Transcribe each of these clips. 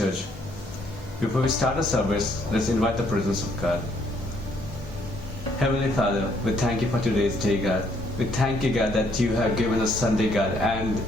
Church. Before we start the service, let's invite the presence of God. Heavenly Father, we thank you for today's day, God. We thank you, God, that you have given us Sunday, God, and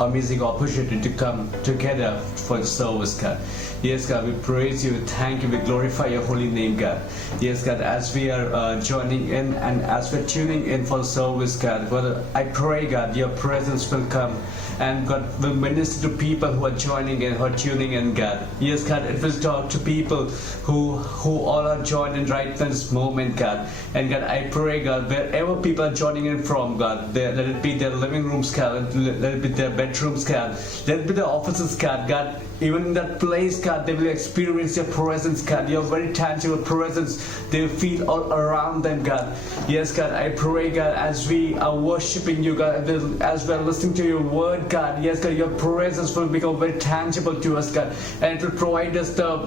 amazing opportunity to come together for the service, God. Yes, God, we praise you, we thank you, we glorify your holy name, God. Yes, God, as we are joining in and as we're tuning in for the service, God, Father, I pray, God, your presence will come and God will minister to people who are joining in, who are tuning in, God. Yes, God, it will talk to people who all are joining right in this moment, God. And God, I pray, God, wherever people are joining in from, God, let it be their living rooms, God, let it be their bedrooms, God, let it be their offices, God, even in that place, God, they will experience your presence, God, your very tangible presence. They will feel all around them, God. Yes, God, I pray, God, as we are worshiping you, God, as we are listening to your word, God, yes, God, your presence will become very tangible to us, God, and it will provide us the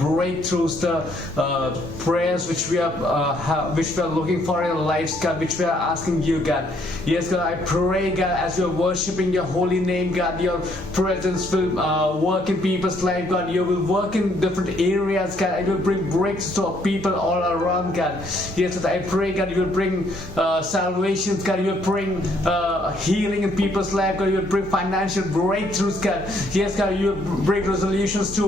breakthroughs, the prayers which we are looking for in our lives, God, which we are asking you, God. Yes, God, I pray, God, as we are worshiping your holy name, God, your presence will work in people's life, God. You will work in different areas, God. It will bring breaks to people all around, God. Yes, God, I pray, God, you will bring salvations, God. You will bring healing in people's life, God. You will bring financial breakthroughs, God. Yes, God, you will bring resolutions to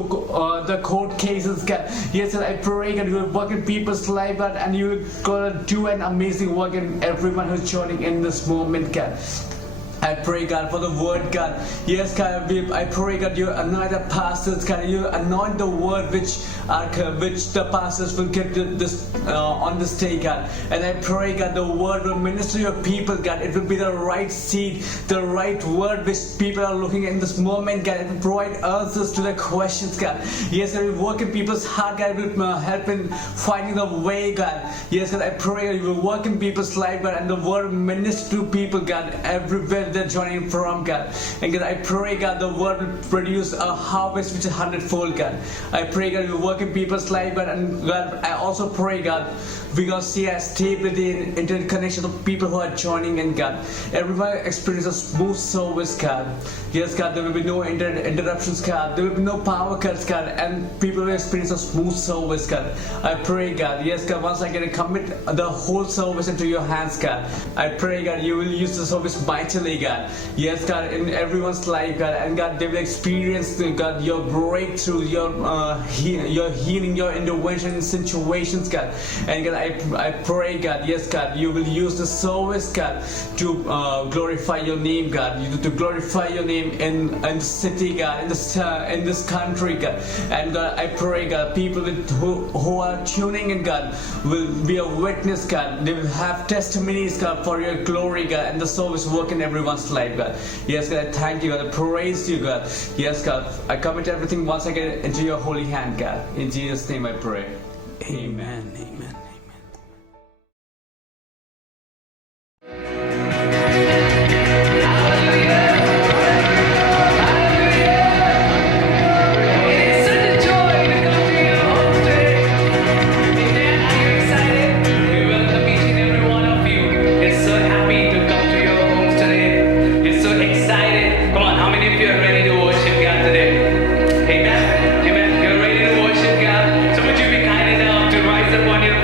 the court cases, God. Yes, God, I pray, God, you will work in people's life, God, and you will gonna do an amazing work in everyone who's joining in this moment, God. I pray, God, for the word, God. Yes, God, I pray, God, you anoint the pastors, God. You anoint the word which the pastors will get this on this day, God. And I pray, God, the word will minister to your people, God. It will be the right seed, the right word which people are looking in this moment, God. It will provide answers to their questions, God. Yes, it will work in people's heart, God. It will help in finding the way, God. Yes, God, I pray, God, you will work in people's life, God, and the word will minister to people, God, everywhere they're joining from, God. And God, I pray, God, the word will produce a harvest which is 100-fold, God. I pray, God, you work in people's life, God. And God, I also pray, God, we're going to see a stability and interconnection of people who are joining in, God. Everyone experiences a smooth service, God. Yes, God, there will be no interruptions, God. There will be no power cuts, God. And people will experience a smooth service, God. I pray, God, yes, God, once again, I commit the whole service into your hands, God. I pray, God, you will use the service mightily, God. Yes, God, in everyone's life, God. And God, they will experience, God, your breakthrough, your healing, your intervention in situations, God. And God, I pray, God, yes, God, you will use the service, God, to glorify your name, God, to glorify your name in the city, God, in this country, God. And God, I pray, God, people who are tuning in, God, will be a witness, God. They will have testimonies, God, for your glory, God, and the service work in everyone's life, God. Yes, God, I thank you, God, I praise you, God. Yes, God, I commit everything once again into your holy hand, God. In Jesus' name I pray. Amen. Amen. Amen. You're ready to worship God. So would you be kind enough to rise up on your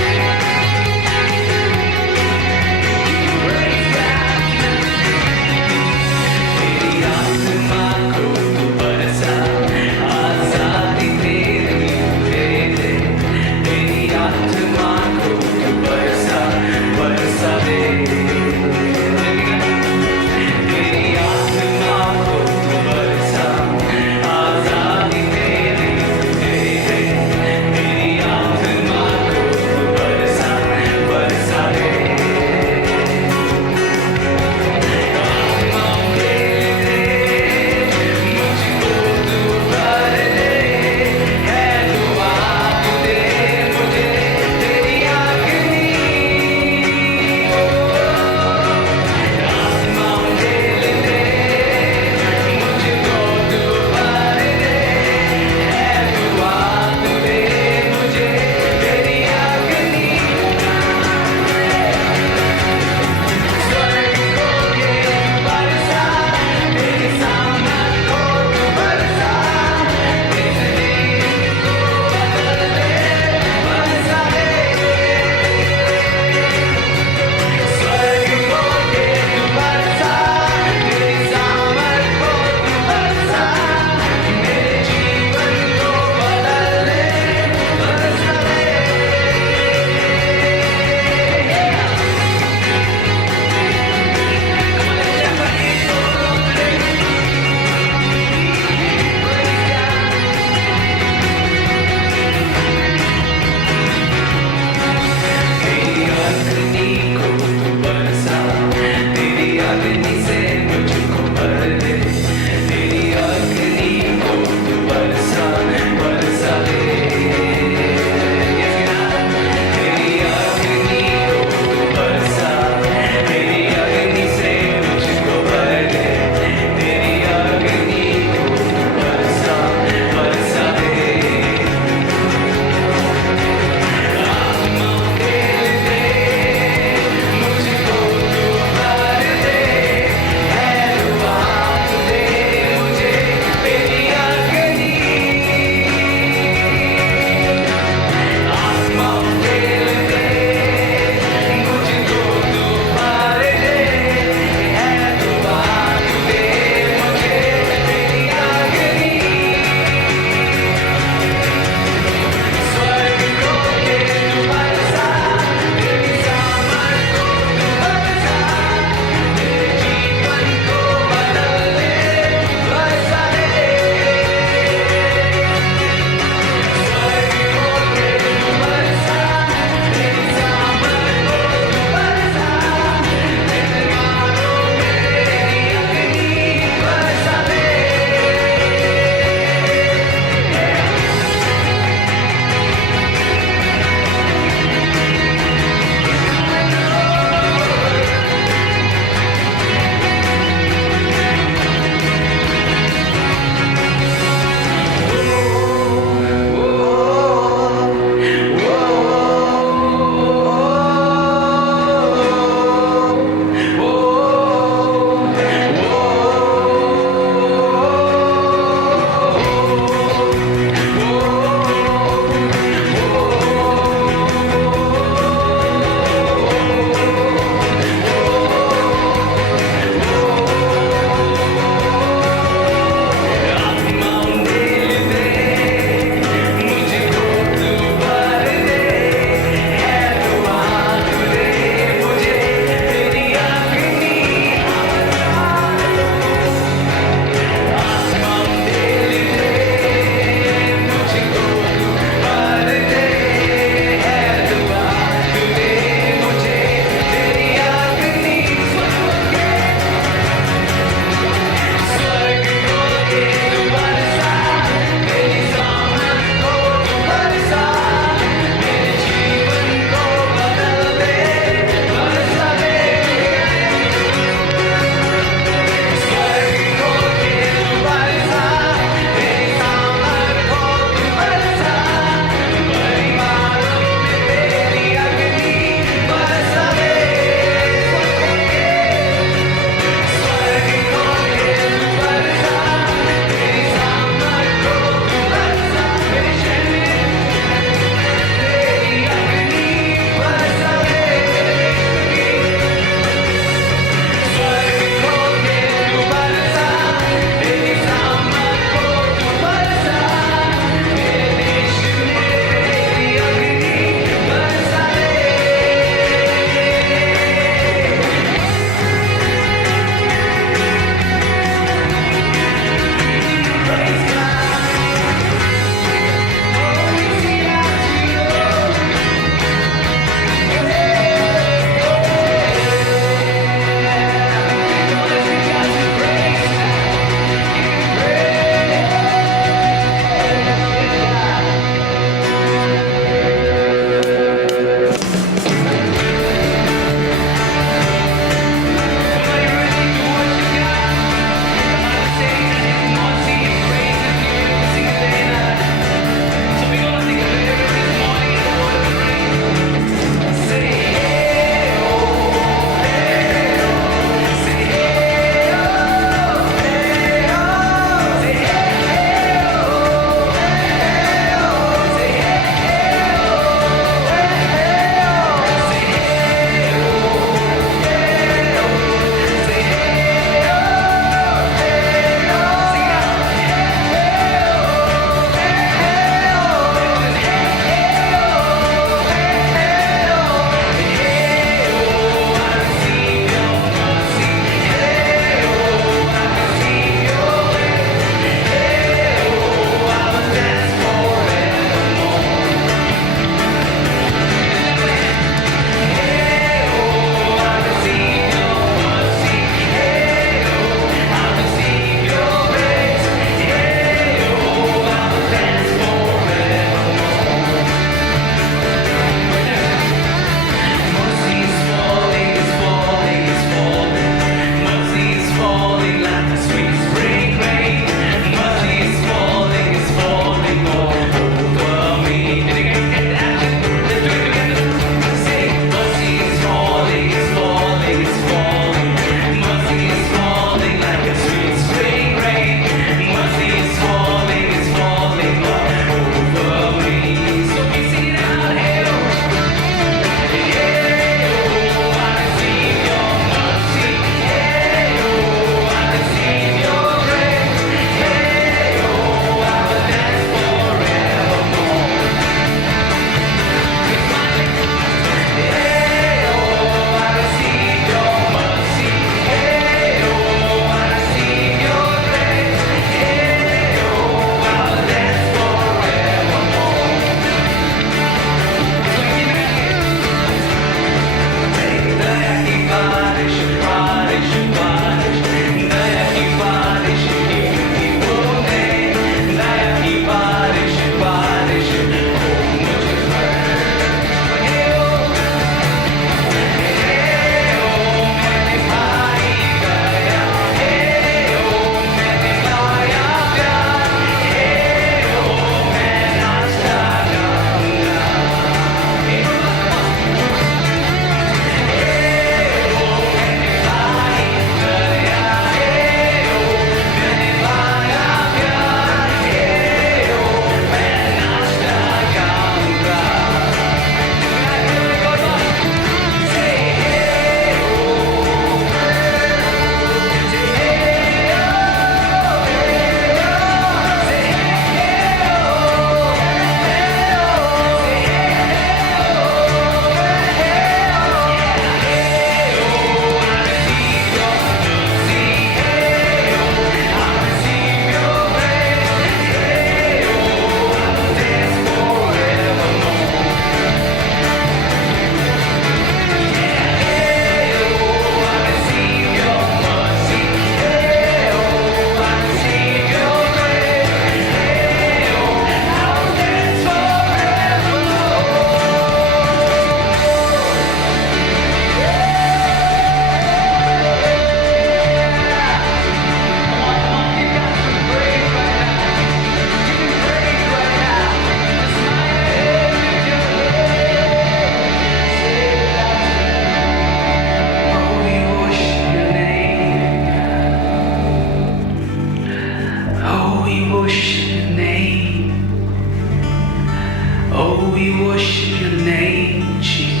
we worship your name, Jesus.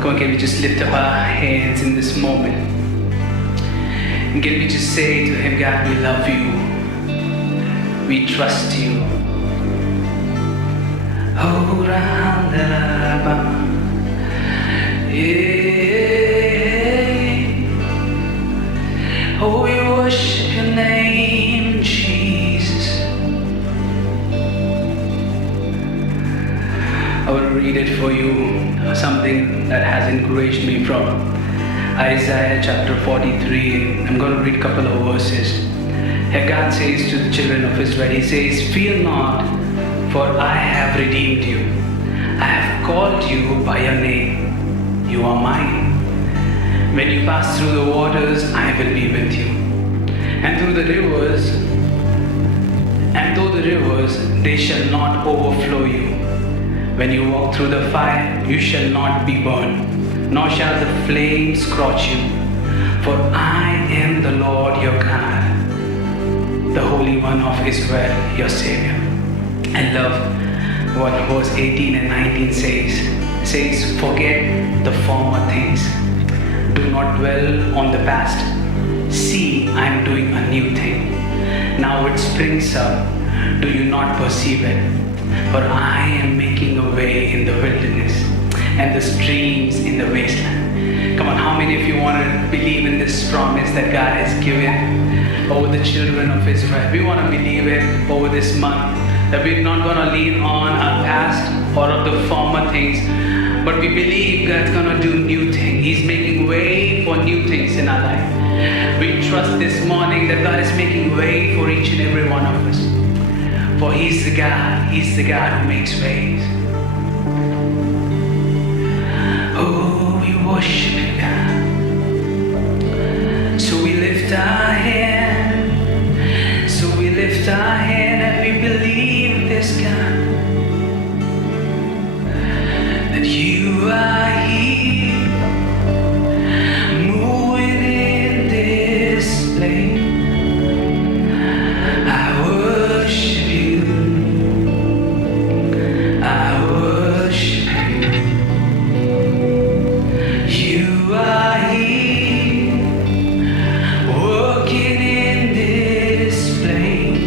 Come on, can we just lift up our hands in this moment? And can we just say to him, God, we love you. We trust you. Oh, oh, we worship your name, Jesus. I will read it for you, something that has encouraged me from Isaiah chapter 43. I'm going to read a couple of verses. Here God says to the children of Israel, he says, fear not, for I have redeemed you. I have called you by your name. You are mine. When you pass through the waters, I will be with you. And through the rivers, and though the rivers, they shall not overflow you. When you walk through the fire, you shall not be burned, nor shall the flames scorch you. For I am the Lord your God, the Holy One of Israel, your Savior. I love what verse 18 and 19 says. It says, forget the former things. Do not dwell on the past. See, I am doing a new thing. Now it springs up. Do you not perceive it? For I am making a way in the wilderness and the streams in the wasteland. Come on, how many of you want to believe in this promise that God has given over the children of Israel? We want to believe it over this month, that we're not going to lean on our past or of the former things, but we believe God's going to do new things. He's making way for new things in our life. We trust this morning that God is making way for each and every one of us. For He's the God who makes ways. Oh, we worship you, God. So we lift our hand. So we lift our hand and we believe this, God, that you are here, moving in this place. I worship you. I worship you. You are here, working in this place.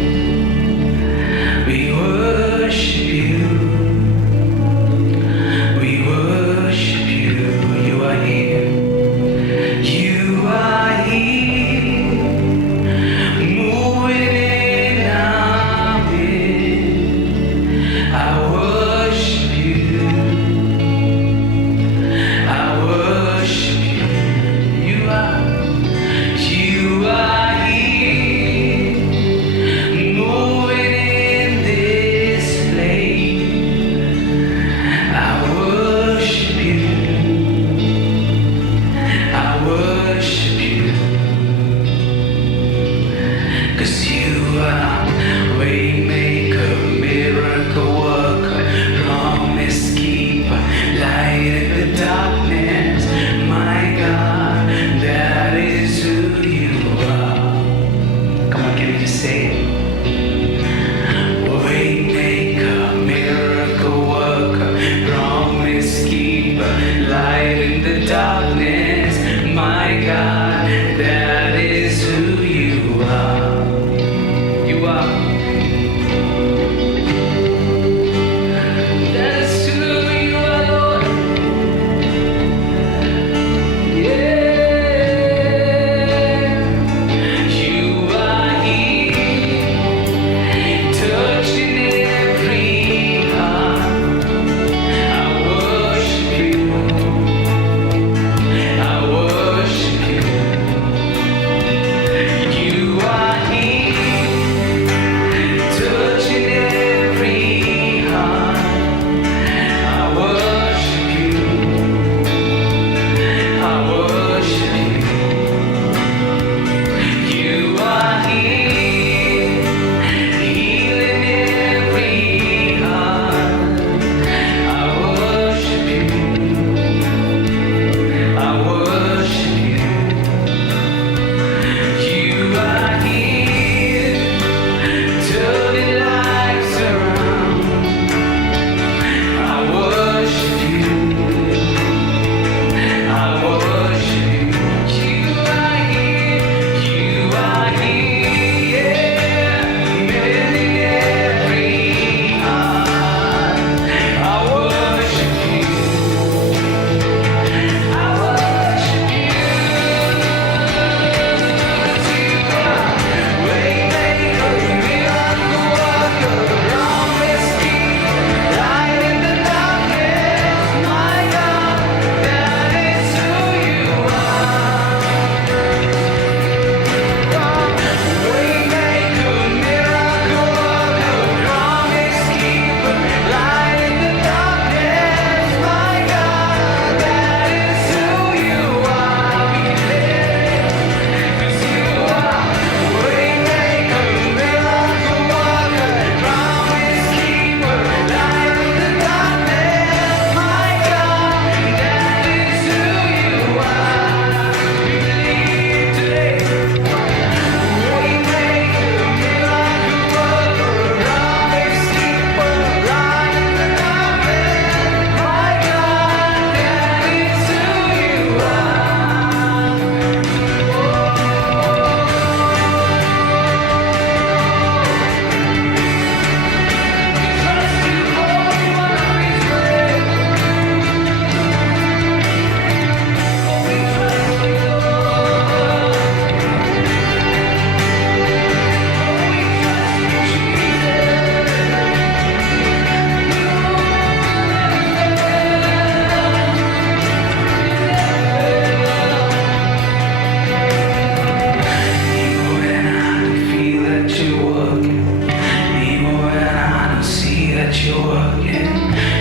working.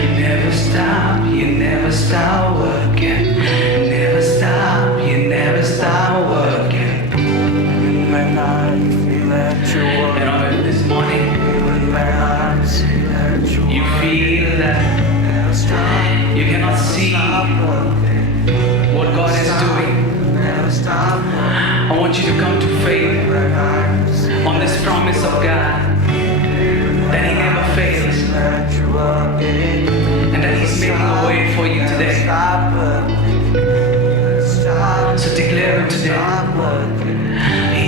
You never stop, you never stop working. You never stop, you never stop working. When I feel that you're working, And all this morning, when I see that you're you feel that never stop, you cannot see what God is doing. never stop. I want you to come to faith When I see on this promise of God that He never fails that you're working, and that He's making a way for you today. stop working, stop, So declare it today. stop working.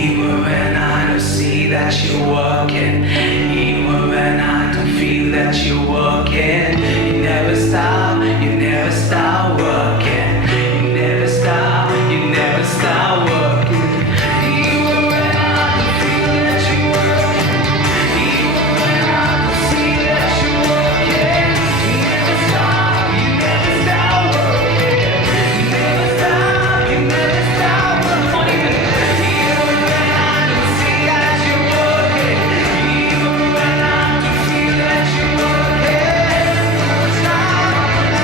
Even when I don't see that you're working, even when I don't feel that you're working, you never stop, you never stop working, you never stop, you never stop working. Even when I don't feel that you're working, even when I don't see that you're working, you never stop, you never stop working, you never stop, you never stop working. Even when I don't see that you're working, even when I don't feel that you're working, you never stop,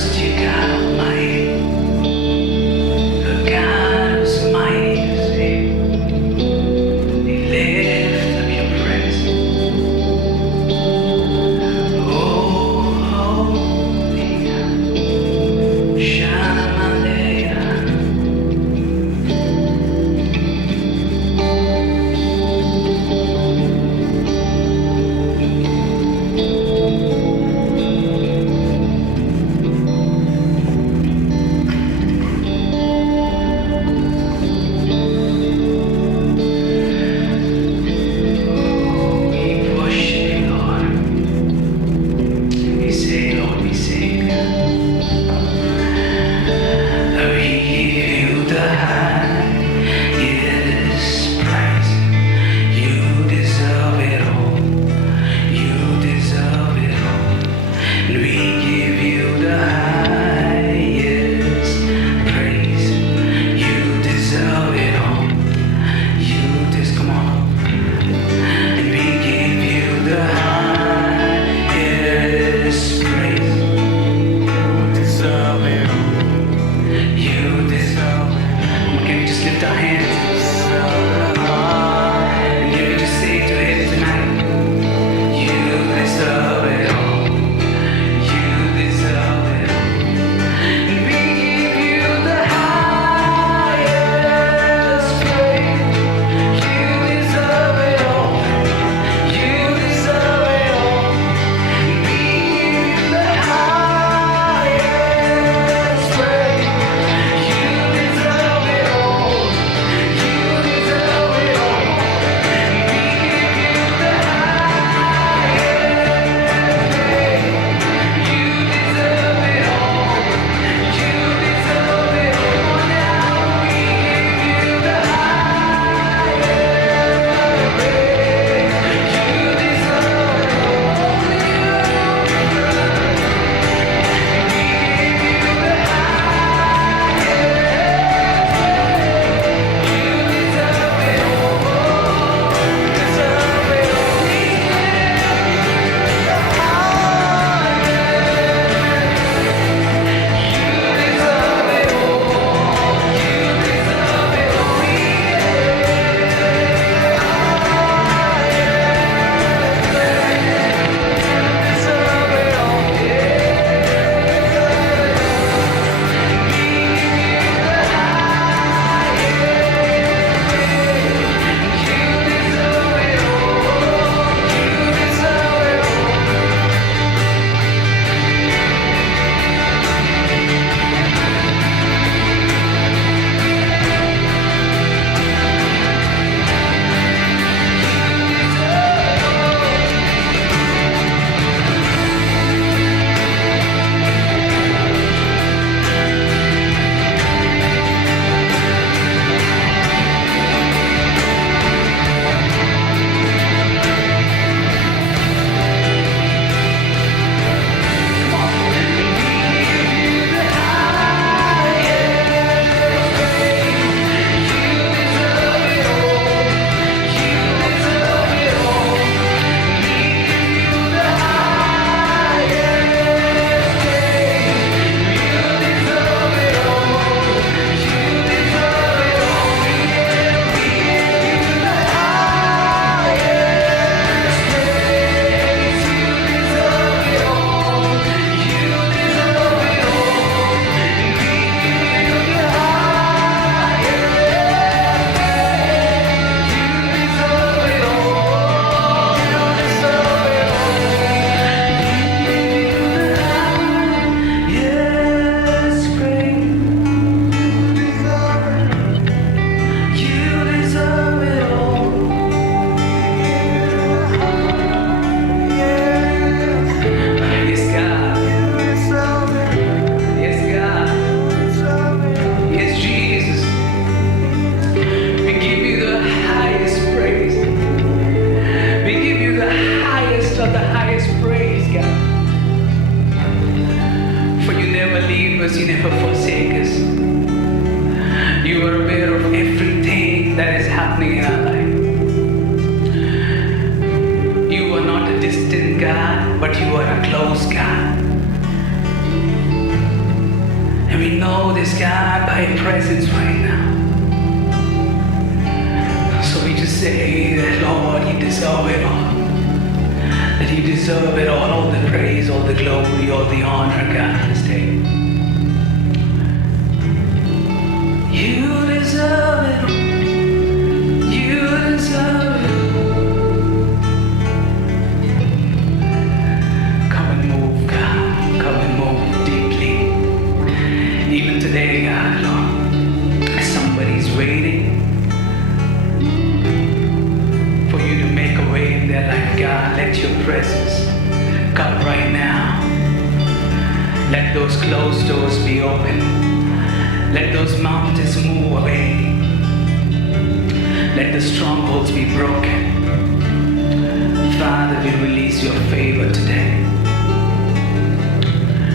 trust you, God Almighty. The God who's mighty to save. We lift up your praise. Oh, holy God. Shamandeya. We worship you, Lord. We say, Lord, we say, that we give you the highest praise. You deserve it all. You deserve it all. And we give you the highest praise. You deserve it all. You just come on. And we give you the highest praise. Deserve it all. You deserve it. Can we just lift our hands and can we just say to him tonight? You deserve it all. You deserve it all. And we give you the highest praise. You deserve it all. You deserve it all. And we give you the highest praise. You deserve it all. You deserve it all. And we give you the highest praise. You deserve it all. You deserve it all. Now we give you the highest praise. You deserve it all. We give you the us, you never forsake us. You are aware of everything that is happening in our life. You are not a distant God, but you are a close God. And we know this, God, by your presence right now. So we just say that, Lord, you deserve it all. That you deserve it all the praise, all the glory, all the honor, God, this day. You deserve it all. You deserve it. Come and move, God. Come and move deeply. Even today, God, Lord, somebody's waiting for you to make a way in their life, God. Let your presence come right now. Let those closed doors be open. Let those mountains move away. Let the strongholds be broken. Father, we release your favor today.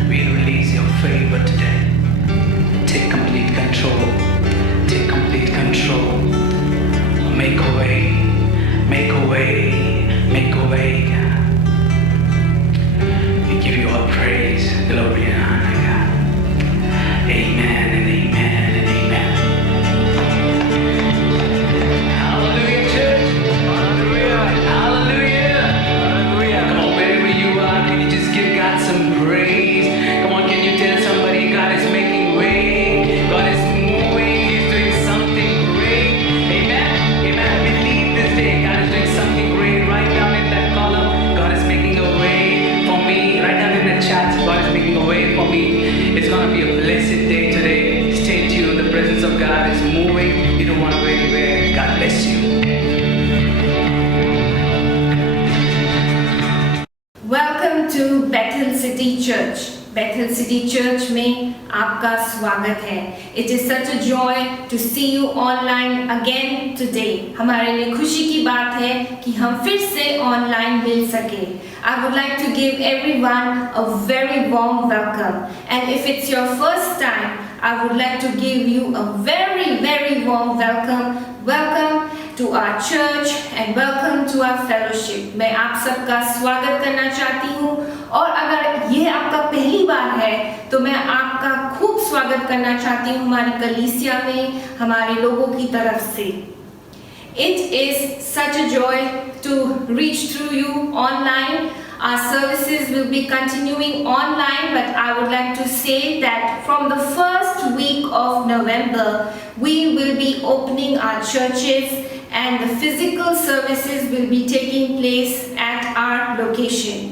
We release your favor today. Take complete control. Take complete control. Make a way. Make a way. Make a way, God. We give you all praise, glory, and honor, God. Amen and amen and amen. Hallelujah, church. Hallelujah. Hallelujah. Hallelujah. Come on, wherever you are, can you just give God some praise? Come on, can you tell somebody God is making way? God is moving. He's doing something great. Amen. Amen. I believe this day God is doing something great. Right down in that column, God is making a way for me. Right down in the chat, God is making a way for me. It's going to be a blessed day today. Stay tuned. The presence of God is moving. You don't want to go anywhere. God bless you. Welcome to Bethel City Church. Bethel City Church में आपका स्वागत है. It is such a joy to see you online again today. हमारे लिए खुशी की बात है कि हम फिर से ऑनलाइन मिल सके. I would like to give everyone a very warm welcome. And if it's your first time, I would like to give you a very, very warm welcome. Welcome to our church and welcome to our fellowship. मैं आप सबका स्वागत करना चाहती हूँ और अगर ये आपका पहली बार है तो मैं आपका खूब स्वागत करना चाहती हूँ हमारी कलीसिया में हमारे लोगों की तरफ से. It is such a joy to reach through you online. Our services will be continuing online, but I would like to say that from the first week of November, we will be opening our churches and the physical services will be taking place at our location.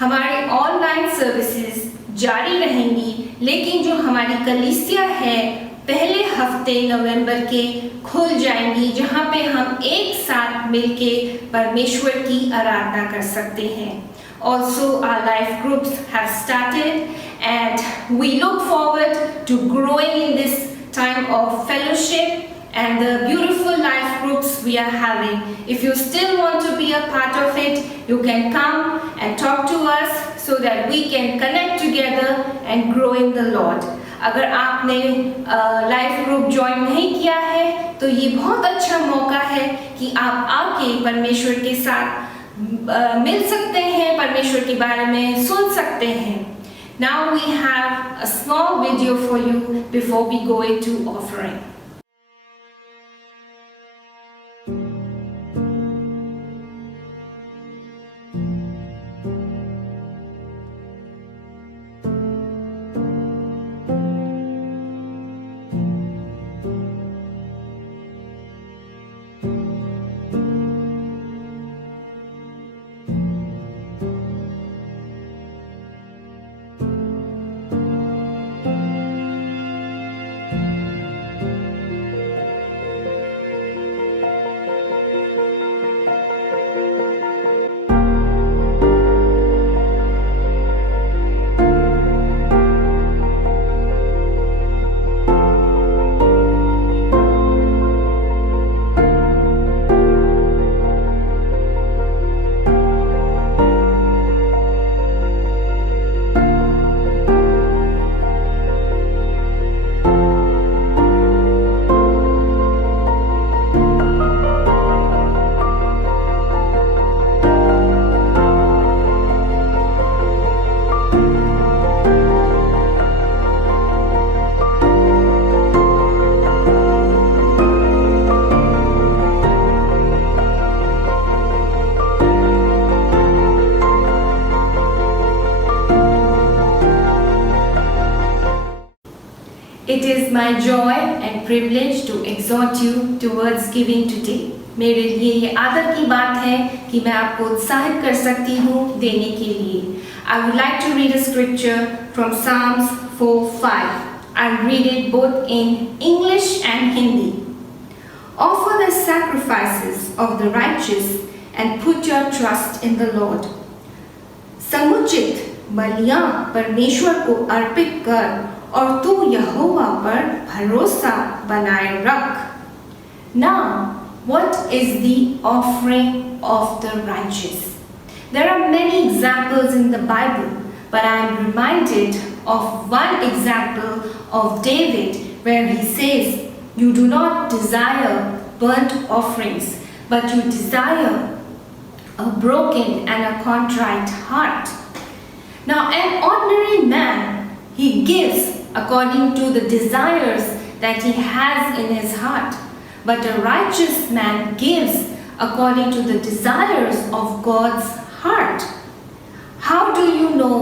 हमारी online services जारी रहेंगी, लेकिन जो हमारी कलीसिया है पहले हफ्ते नवंबर के खुल जाएंगी, जहां पे हम एक साथ मिलके परमेश्वर की आराधना कर सकते हैं. Also, our life groups have started and we look forward to growing in this time of fellowship and the beautiful life groups we are having. If you still want to be a part of it, you can come and talk to us so that we can connect together and grow in the Lord. अगर आपने life group join नहीं किया है तो ये बहुत अच्छा मौका है कि आप आके परमेश्वर के साथ मिल सकते हैं, परमेश्वर के बारे में सुन सकते हैं. Now we have a small video for you before we go into offering. It is my joy and privilege to exhort you towards giving today. मेरे लिए ये आदर की बात है कि मैं आपको उत्साहित कर सकती हूँ देने के लिए. I would like to read a scripture from Psalms 4:5. I'll read it both in English and Hindi. Offer the sacrifices of the righteous and put your trust in the Lord. समुचित बलियां परमेश्वर को अर्पित कर और तू यहोवा पर भरोसा बनाए रख. Now, what is the offering of the righteous? There are many examples in the Bible, but I am reminded of one example of David where he says, "You do not desire burnt offerings, but you desire a broken and a contrite heart." Now, an ordinary man, he gives according to the desires that he has in his heart, but a righteous man gives according to the desires of God's heart. How do you know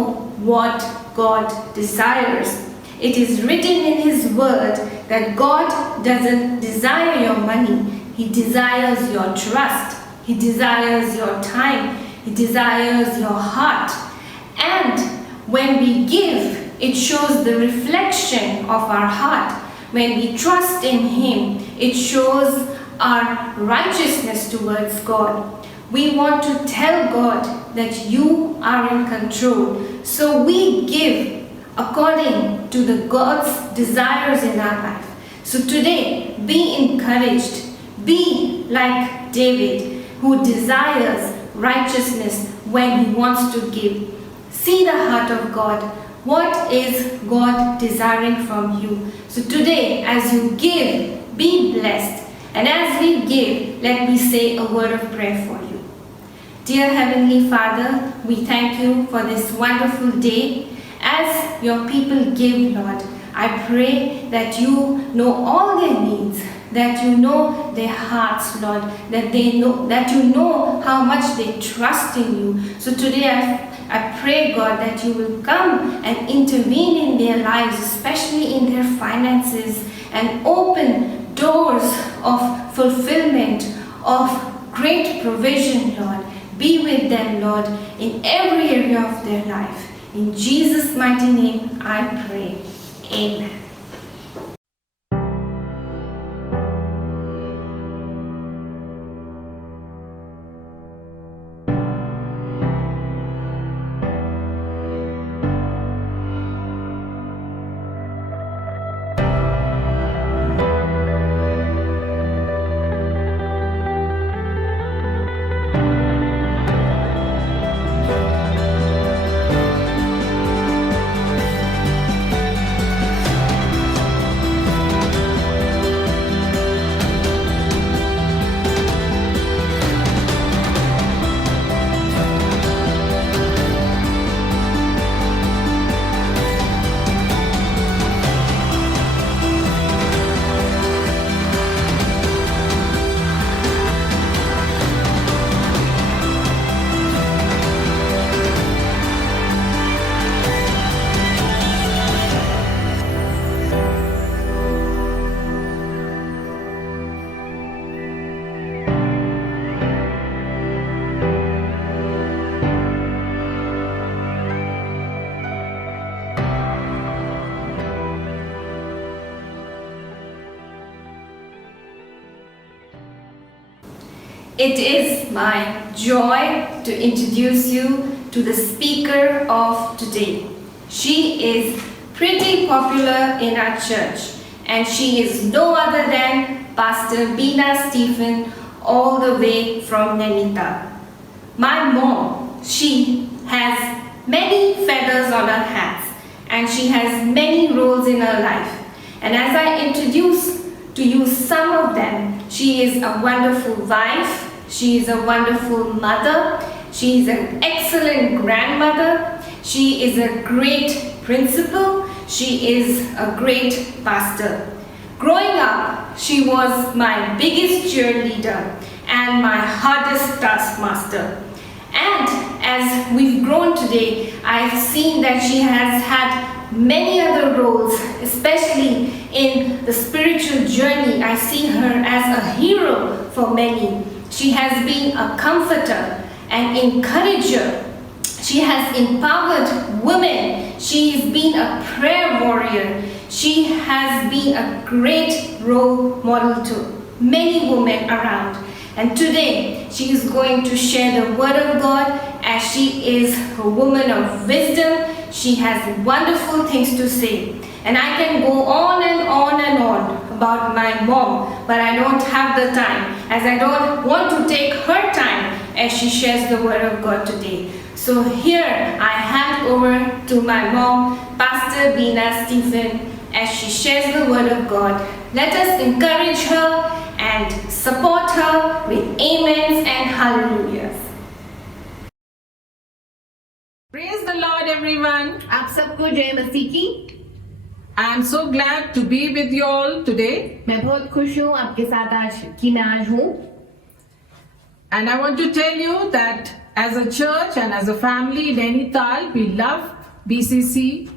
what God desires? It is written in His word that God doesn't desire your money. He desires your trust. He desires your time. He desires your heart. And when we give, it shows the reflection of our heart. When we trust in Him, it shows our righteousness towards God. We want to tell God that you are in control. So we give according to the God's desires in our life. So today, be encouraged. Be like David, who desires righteousness when he wants to give. See the heart of God. What is God desiring from you? So today, as you give, be blessed. And as we give, let me say a word of prayer for you. Dear Heavenly Father, we thank you for this wonderful day. As your people give, Lord, I pray that you know all their needs, that you know their hearts, Lord, that you know how much they trust in you. So today I pray, God, that you will come and intervene in their lives, especially in their finances, and open doors of fulfillment, of great provision, Lord. Be with them, Lord, in every area of their life. In Jesus' mighty name I pray. Amen. It is my joy to introduce you to the speaker of today. She is pretty popular in our church, and she is no other than Pastor Beena Stephen, all the way from Nainital. My mom, she has many feathers on her hats, and she has many roles in her life. And as I introduce to you some of them, she is a wonderful wife, she is a wonderful mother, she is an excellent grandmother, she is a great principal, she is a great pastor. Growing up, she was my biggest cheerleader and my hardest taskmaster. And as we've grown today, I've seen that she has had many other roles, especially journey, I see her as a hero for many. She has been a comforter, an encourager. She has empowered women. She has been a prayer warrior. She has been a great role model to many women around. And today, she is going to share the word of God as she is a woman of wisdom. She has wonderful things to say. And I can go on and on and on about my mom, but I don't have the time, as I don't want to take her time as she shares the word of God today. So here I hand over to my mom, Pastor Bina Stephen, as she shares the word of God. Let us encourage her and support her with amens and hallelujahs. Praise the Lord, everyone. आप सबको जय मसीह की। I am so glad to be with you all today. मैं बहुत खुश हूँ आपके साथ मैं आज हूँ। And I want to tell you that as a church and as a family in Nainital, we love BCC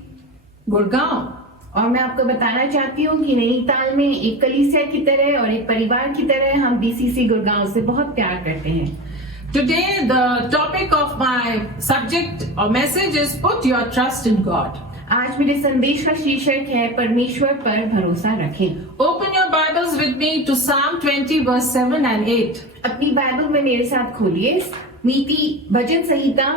Gurgaon. और मैं आपको बताना चाहती हूँ कि नैनीताल में एक कलीसिया की तरह और एक परिवार की तरह हम बीसीसी गुड़गांव से बहुत प्यार करते हैं। Today, the topic of my subject or message is Put Your Trust in God. आज मेरे संदेश का शीर्षक है परमेश्वर पर भरोसा रखें। Open your Bibles with me to Psalm 20 verse 7 and 8. अपनी बाइबल में मेरे साथ खोलिए नीति भजन संहिता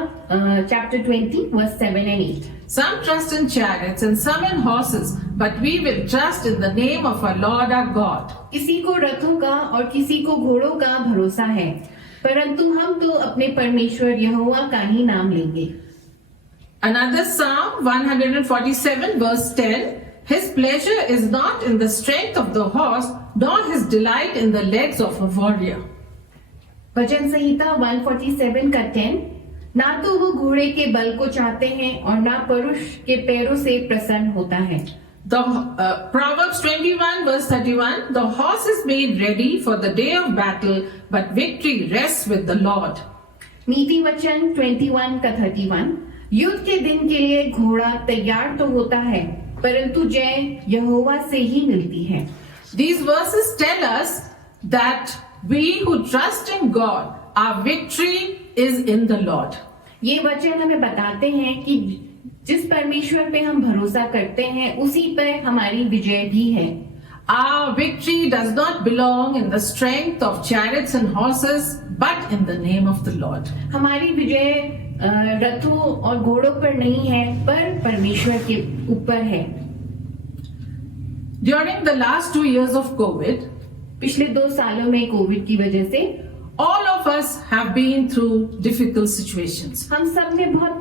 chapter 20 verse 7 and 8। Some trust in chariots and some in horses, but we will trust in the name of our Lord our God. किसी को रथों का और किसी को घोड़ों का भरोसा है, परंतु हम तो अपने परमेश्वर यहोवा का ही नाम लेंगे। Another Psalm 147 verse 10. His pleasure is not in the strength of the horse, nor his delight in the legs of a warrior. भजन संहिता 147 का 10। ना तो वो घोड़े के बल को चाहते हैं और ना पुरुष के पैरों से प्रसन्न होता है। The Proverbs 21 verse 31. The horse is made ready for the day of battle, but victory rests with the Lord. नीति वचन 21 का 31। युद्ध के दिन के लिए घोड़ा तैयार तो होता है, परंतु जय यहोवा से ही मिलती है। These verses tell us that we who trust in God, our victory is in the Lord. ये वचन हमें बताते हैं कि जिस परमेश्वर पे हम भरोसा करते हैं उसी पर हमारी विजय भी है। Our victory does not belong in the strength of chariots and horses, but in the name of the Lord. हमारी विजय रथों और घोड़ों पर नहीं है, पर परमेश्वर के ऊपर है। During the last 2 years of COVID, पिछले 2 सालों में कोविड की वजह से all of us have been through difficult situations. हम सब ने बहुत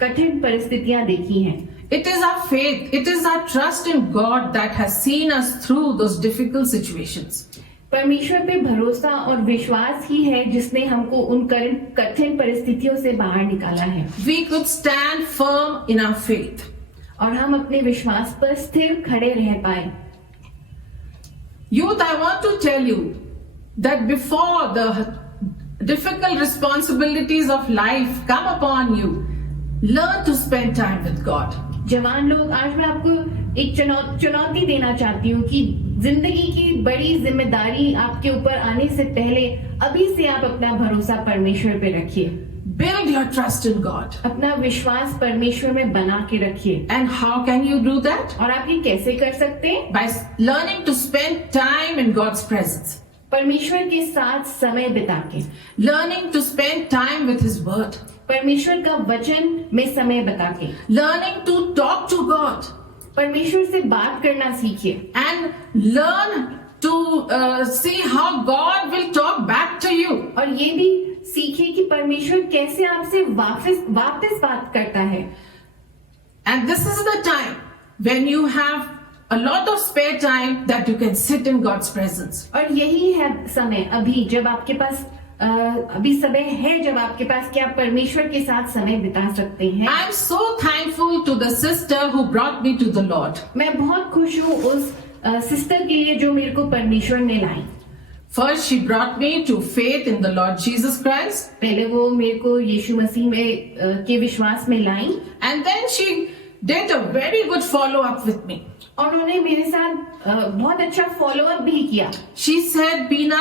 कठिन परिस्थितियां देखी हैं। It is our faith, it is our trust in God that has seen us through those difficult situations. परमेश्वर पे भरोसा और विश्वास ही है जिसने हमको उन कठिन परिस्थितियों से बाहर निकाला है। We could stand firm in our faith. और हम अपने विश्वास पर स्थिर खड़े रह पाए। Youth, I want to tell you that before the difficult responsibilities of life come upon you, learn to spend time with God. जवान लोग, आज मैं आपको एक चुनौती देना चाहती हूँ कि जिंदगी की बड़ी जिम्मेदारी आपके ऊपर आने से पहले अभी से आप अपना भरोसा परमेश्वर पे रखिए। Build your trust in God. अपना विश्वास परमेश्वर में बना के रखिए। And how can you do that? और आप ये कैसे कर सकते हैं? By learning to spend time in God's presence. परमेश्वर के साथ समय बिता के। Learning to spend time with His Word. परमेश्वर का वचन में समय बिता के। Learning to talk to God. परमेश्वर से बात करना सीखिए। And learn to see how God will talk back to you. और ये भी सीखिए कि परमेश्वर कैसे आपसे वापस बात करता है। And this is the time when you have a lot of spare time that you can sit in God's presence. और यही है समय अभी जब आपके पास अभी समय है जब आपके पास कि आप परमेश्वर के साथ समय बिता सकते हैं। I am so thankful to the sister who brought me to the Lord. मैं बहुत खुश हूँ उस सिस्टर के लिए जो मेरे को परमेश्वर ने लाई। First, she brought me to faith in the Lord Jesus Christ. पहले वो मेरे को यीशु मसीह में के विश्वास में लाई। And then she did a very good follow up with me. और उन्होंने मेरे साथ बहुत अच्छा फॉलो अप भी किया. She said, Beena,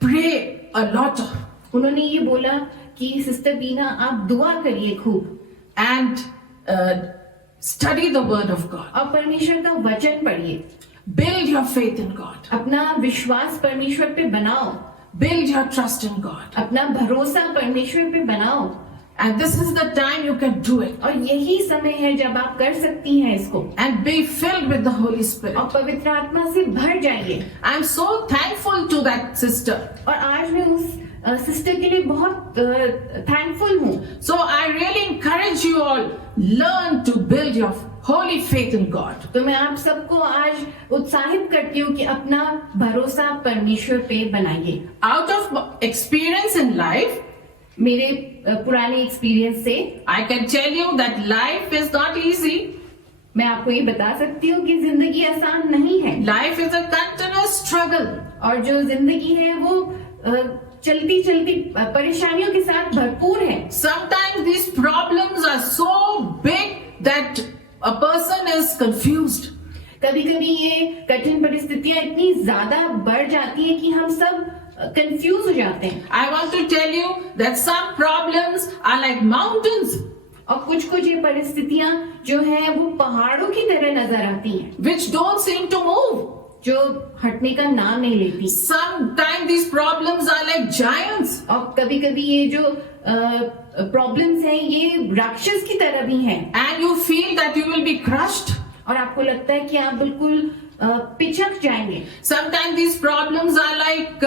pray a lot उन्होंने ये बोला कि सिस्टर बीना आप दुआ करिए खूब and study the word of God. और परमेश्वर का वचन पढ़िए. Build your faith in God. अपना विश्वास परमेश्वर पे बनाओ. Build your trust in God. अपना भरोसा परमेश्वर पे बनाओ. And this is the time you can do it. और यही समय है जब आप कर सकती हैं इसको. And be filled with the Holy Spirit. और पवित्र आत्मा से भर जाइए. I am so thankful to that sister. और आज मैं उस सिस्टर के लिए बहुत थैंकफुल हूँ. So I really encourage you all, learn to build your holy faith in God. तो मैं आप सबको आज उत्साहित करती हूँ कि अपना भरोसा परमेश्वर पे बनाइए. Out of experience in life, मेरे पुराने एक्सपीरियंस से I can tell you that life is not easy. मैं आपको ये बता सकती हूँ कि जिंदगी आसान नहीं है. Life is a continuous struggle. और जो जिंदगी है वो चलती चलती परेशानियों के साथ भरपूर है. Sometimes these problems are so big that a person is confused. कभी कभी ये कठिन परिस्थितियां इतनी ज्यादा बढ़ जाती है कि हम सब कंफ्यूज हो जाते हैं. I want to tell you that some problems are like mountains और कुछ ये परिस्थितियां जो है वो पहाड़ों की तरह नजर आती हैं, which don't seem to move. जो हटने का नाम नहीं लेती. Sometimes these problems are like giants. और कभी कभी ये जो प्रॉब्लम्स हैं ये राक्षस की तरह भी हैं. And you feel that you will be crushed. और आपको लगता है कि आप बिल्कुल पिछक जाएंगे. Sometimes these problems are like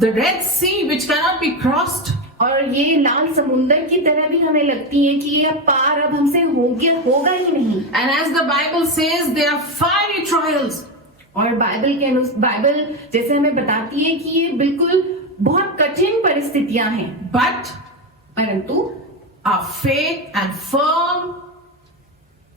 the Red Sea, which cannot be crossed. और ये लाल समुंदर की तरह भी हमें लगती है कि ये पार अब हमसे होगा ही नहीं. And as the Bible says, they are fiery trials. और बाइबल जैसे हमें बताती है कि ये बिल्कुल बहुत कठिन परिस्थितियां हैं. But परंतु our faith and firm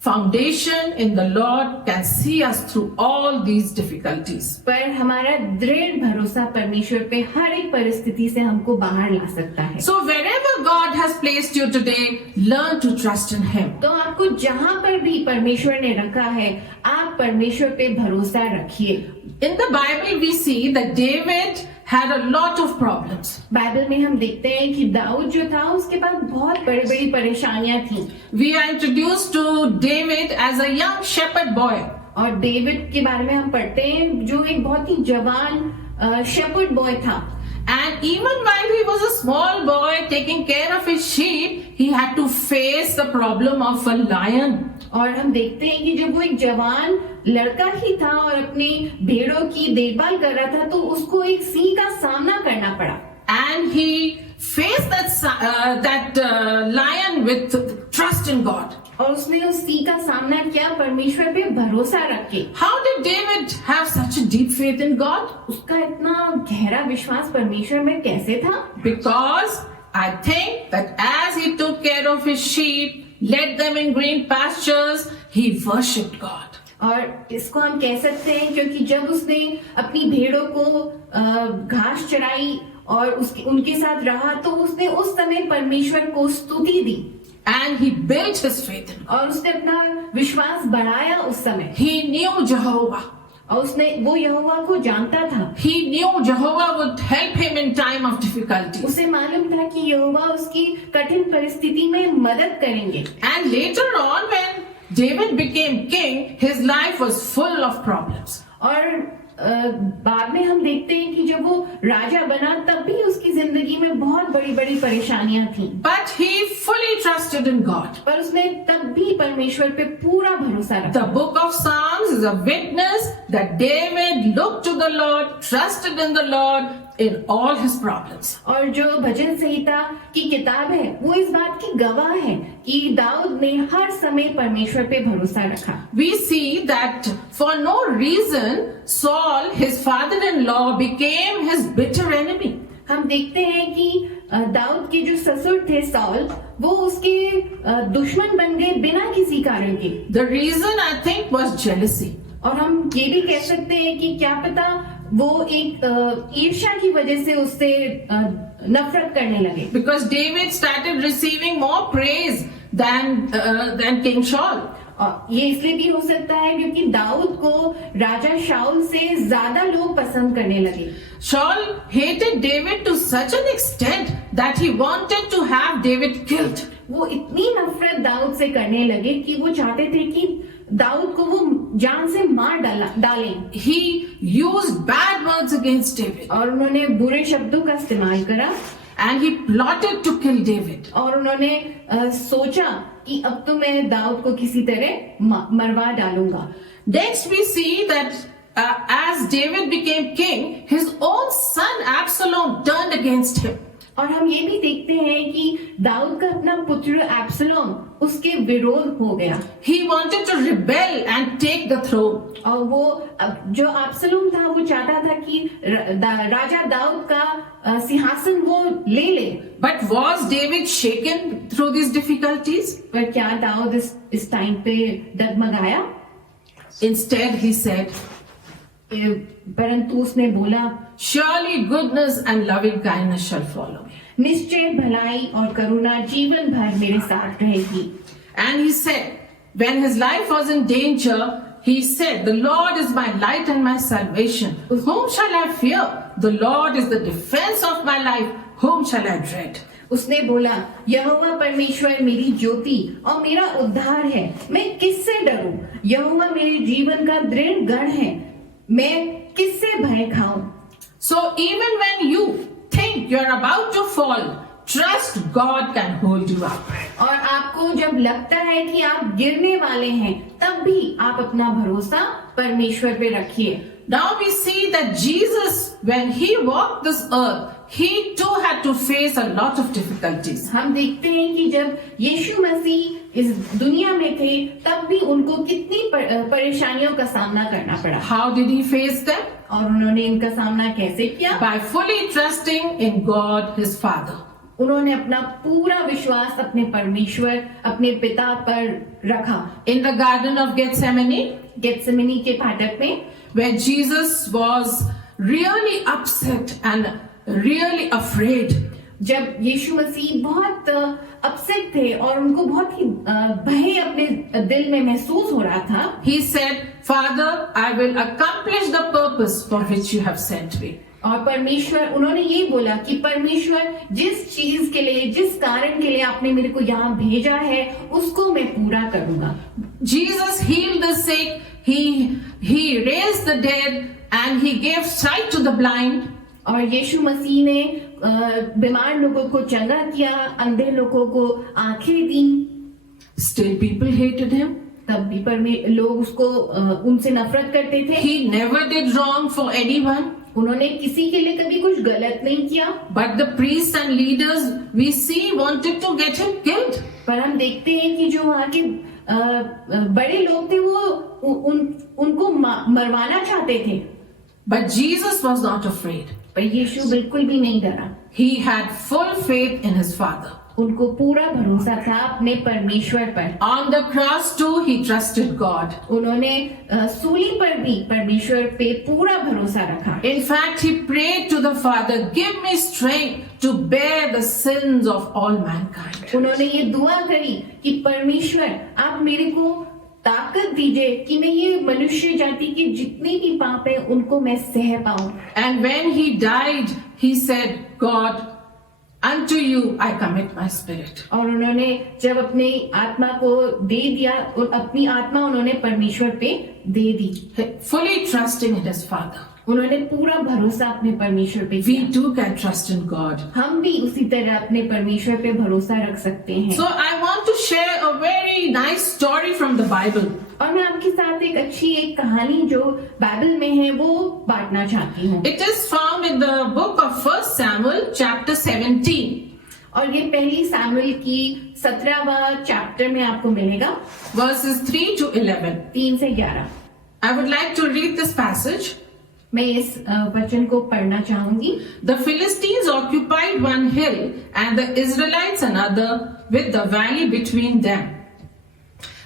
foundation in the Lord can see us through all these difficulties. पर हमारा दृढ़ भरोसा परमेश्वर पे हर एक परिस्थिति से हमको बाहर ला सकता है. So wherever God has placed you today, learn to trust in Him. तो आपको जहां पर भी परमेश्वर ने रखा है आप परमेश्वर पे भरोसा रखिए. In the Bible, we see that David had a lot of problems. Bible में हम देखते हैं कि दाऊद जो था उसके पास बहुत बड़ी बड़ी परेशानियां थी. We are introduced to David as a young shepherd boy. और डेविड के बारे में हम पढ़ते हैं जो एक बहुत ही जवान शेपर्ड बॉय था. And even while he was a small boy taking care of his sheep, he had to face the problem of a lion. और हम देखते हैं कि जब वो एक जवान लड़का ही था और अपनी भेड़ों की देखभाल कर रहा था तो उसको एक सिंह का सामना करना पड़ा. And he faced that lion with trust in God. और उसने उस सिंह का सामना किया परमेश्वर पे भरोसा रख के. How did David have such a deep faith in God? उसका इतना गहरा विश्वास परमेश्वर में कैसे था? Because I think that as he took care of his sheep, led them in green pastures, he worshipped God. और इसको हम कह सकते हैं क्योंकि जब उसने अपनी भेड़ों को घास चराई और उनके साथ रहा तो उसने उस समय परमेश्वर को स्तुति दी. And he built his faith in God. और उसने अपना विश्वास बढ़ाया उस समय. He knew Jehovah. और वो यहोवा को जानता था. He knew Jehovah would help him in time of difficulty. उसे मालूम था कि यहोवा उसकी कठिन परिस्थिति में मदद करेंगे. And later on, when David became king, his life was full of problems. और बाद में हम देखते हैं कि जब वो राजा बना तब भी उसकी जिंदगी में बहुत बड़ी बड़ी परेशानियां थी. But he fully trusted in God. पर उसने तब भी परमेश्वर पे पूरा भरोसा रखा. The book of Psalms is a witness that David looked to the Lord, trusted in the Lord in all his problems. और जो भजन संहिता की किताब है वो इस बात की गवाह है कि दाऊद ने हर समय परमेश्वर पे भरोसा रखा. We see that for no reason Saul, his father-in-law, became his bitter enemy. हम देखते हैं कि दाऊद के जो ससुर थे सॉल वो उसके दुश्मन बन गए बिना किसी कारण के. The reason I think was jealousy. और हम ये भी कह सकते हैं कि क्या पता वो एक ईर्ष्या की वजह से उससे नफरत करने लगे. Because David started receiving more praise than King Saul. और ये इसलिए भी हो सकता है क्योंकि दाऊद को राजा शाऊल से ज्यादा लोग पसंद करने लगे। Saul hated David to such an extent that he wanted to have David killed. वो इतनी नफरत दाऊद से करने लगे कि वो चाहते थे कि दाऊद को वो जान से मार डालें। He used bad words against David और उन्होंने बुरे शब्दों का इस्तेमाल करा and he plotted to kill David. और उन्होंने सोचा कि अब तो मैं दाऊद को किसी तरह मरवा डालूंगा। Next we see that as David became king, his own son Absalom turned against him. और हम ये भी देखते हैं कि दाऊद का अपना पुत्र एब्सलोम उसके विरोध हो गया। He wanted to rebel and take the throne. और वो जो एब्सलोम था वो चाहता था कि राजा दाऊद का सिंहासन वो ले ले। But was David shaken through these difficulties? पर क्या दाऊद इस टाइम पे डगमगाया? Instead he said, परंतु उसने बोला, surely goodness and loving kindness shall follow me. निश्चय भलाई और करुणा जीवन भर मेरे साथ रहेगी। And he said, when his life was in danger, he said, the Lord is my light and my salvation. Whom shall I fear? The Lord is the defense of my life. Whom shall I dread? उसने बोला, यहोवा परमेश्वर मेरी ज्योति और मेरा उद्धार है, मैं किससे डरूं? यहोवा मेरे जीवन का दृढ़ गढ़ है, मैं किससे भय खाऊं? So even when you think you're about to fall, trust God can hold you up. और आपको जब लगता है कि आप गिरने वाले हैं, तब भी आप अपना भरोसा परमेश्वर पे रखिए। Now we see that Jesus, when he walked this earth, he too had to face a lot of difficulties. हम देखते हैं कि जब यीशु मसीह इस दुनिया में थे, तब भी उनको कितनी परेशानियों का सामना करना पड़ा। How did he face them? और उन्होंने इनका सामना कैसे किया? By fully trusting in God, his Father. उन्होंने अपना पूरा विश्वास अपने परमेश्वर, अपने पिता पर रखा। In the Garden of Gethsemane, Gethsemane के फाटक में, where Jesus was really upset and really afraid, जब यीशु मसीह बहुत अपसेट थे और उनको बहुत ही भय अपने दिल में महसूस हो रहा था, he said, Father, I will accomplish the purpose for which you have sent me. और परमेश्वर, उन्होंने ये बोला कि परमेश्वर जिस चीज के लिए, जिस कारण के लिए आपने मेरे को यहाँ भेजा है, उसको मैं पूरा करूंगा। Jesus healed the sick, he raised the dead, and he gave sight to the blind. और यीशु मसीह ने बीमार लोगों को चंगा किया, अंधे लोगों को आंखें दी। Still people hated him. तब भी लोग उसको उनसे नफरत करते थे। He never did wrong for anyone. उन्होंने किसी के लिए कभी कुछ गलत नहीं किया। But the priests and leaders we see wanted to get him killed. पर हम देखते हैं कि जो वहाँ के बड़े लोग थे वो उनको मरवाना चाहते थे। But Jesus was not afraid. पर यीशु बिल्कुल भी नहीं डरा। He had full faith in his Father. उनको पूरा भरोसा था अपने परमेश्वर पर। On the cross too, he trusted God. उन्होंने सूली पर भी परमेश्वर पे पूरा भरोसा रखा। In fact, he prayed to the Father, give me strength to bear the sins of all mankind. उन्होंने ये दुआ करी कि परमेश्वर आप मेरे को ताकत दीजिए कि मैं ये मनुष्य जाति के जितने भी पाप है उनको मैं सह पाऊं। And when he died, he said, God, unto you I commit my spirit. और उन्होंने जब अपनी आत्मा को दे दिया और अपनी आत्मा उन्होंने परमेश्वर पे दे दी, Fully trusting in his Father. उन्होंने पूरा भरोसा अपने परमेश्वर पे We किया। too can trust in God. हम भी उसी तरह अपने परमेश्वर पे भरोसा रख सकते हैं। So I want to share a very nice story from the Bible. और मैं आपके साथ एक कहानी जो बाइबल में है वो बांटना चाहती हूँ। It is found in the book of 1 Samuel chapter 17. और ये पहली सैमुएल की 17वां चैप्टर में आपको मिलेगा, Verses 3 to 11. 3 से 11। I would like to read this passage. मैं इस वचन को पढ़ना चाहूंगी। The Philistines occupied one hill and the Israelites another, with the valley between them.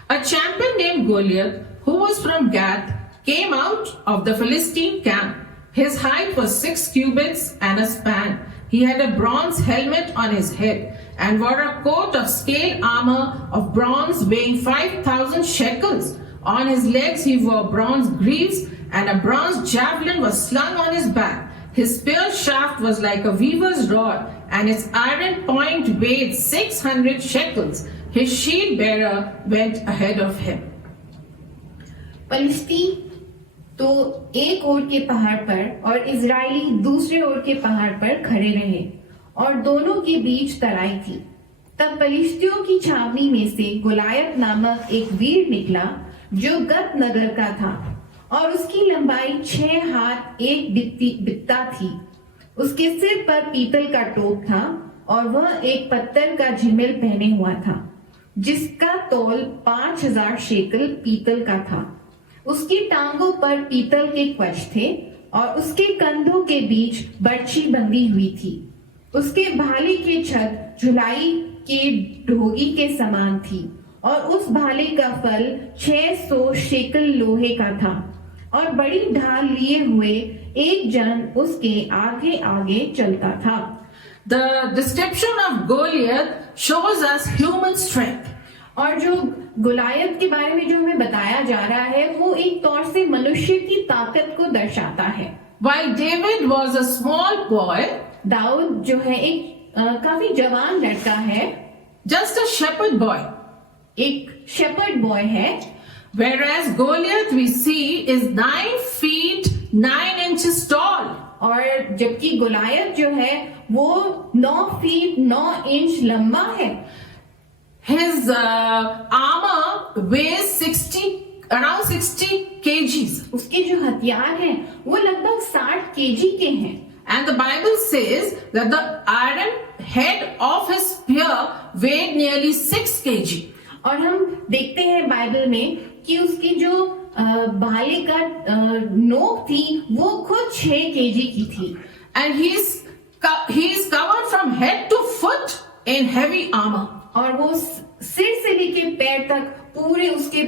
A champion named Goliath, who was from Gath, came out of the Philistine camp. His height was 6 cubits and a span. He had a bronze helmet on his head and wore a coat of scale armor of bronze weighing 5,000 shekels. On his legs he wore bronze greaves, and a bronze javelin was slung on his back. His spear shaft was like a weaver's rod, and its iron point weighed 600 shekels. His shield bearer went ahead of him. पलिश्ती तो एक ओर के पहाड़ पर और Israeli दूसरे ओर के पहाड़ पर खड़े रहे और दोनों के बीच तराई थी। तब पलिश्तियों की छावनी में से गोलायत नामक एक वीर निकला जो गत नगर का था और उसकी लंबाई 6 हाथ 1 बित्ता थी। उसके सिर पर पीतल का टोप था और वह एक पत्थर का झिमिल पहने हुआ था जिसका तौल 5000 शेकल पीतल का था। उसकी टांगों पर पीतल के कवच थे और उसके कंधों के बीच बर्छी बंधी हुई थी। उसके भाले की छत झुलाई के ढोगी के समान थी और उस भाले का फल 600 शेकल लोहे का था और बड़ी ढाल लिए हुए एक जन उसके आगे आगे चलता था। The description of Goliath shows us human strength. और जो गुलायत के बारे में जो हमें बताया जा रहा है वो एक तौर से मनुष्य की ताकत को दर्शाता है। While David was a small boy, Dawood जो है एक काफी जवान लड़का है, just a shepherd boy, एक शेपर्ड बॉय है, whereas Goliath we see is 9 feet 9 inches tall. और जबकि गुलायत जो है वो 9 फीट 9 इंच लंबा है। His armor weighs around 60 kgs. उसके जो हथियार हैं वो लगभग 60 केजी के हैं। And the Bible says that the iron head of his spear weighed nearly 6 kg. और हम देखते हैं बाइबल में कि उसकी जो भाले का नोक थी वो खुद 6 केजी की थी। And he is covered from head to foot in heavy armor. और वो सिर से लेके पैर तक पूरे उसके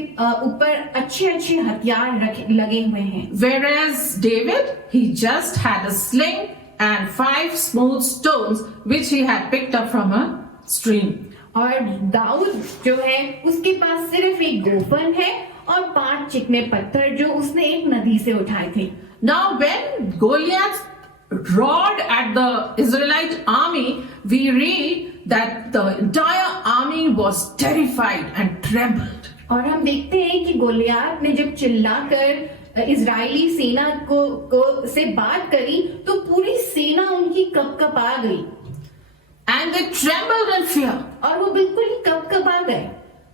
ऊपर अच्छे अच्छे हथियार लगे हुए हैं। Whereas David, he just had a sling and 5 smooth stones which he had picked up from a stream. और दाऊद जो है उसके पास सिर्फ एक गोफन है और 5 चिकने पत्थर जो उसने एक नदी से उठाए थे। Now when Goliath roared at the Israelite army, we read that the entire army was terrified and trembled. और हम देखते हैं कि गोलियात ने जब चिल्लाकर इजरायली सेना को से बात करी तो पूरी सेना उनकी कपकपा गई। And they trembled in fear. और वो बिल्कुल ही कपकपा गए।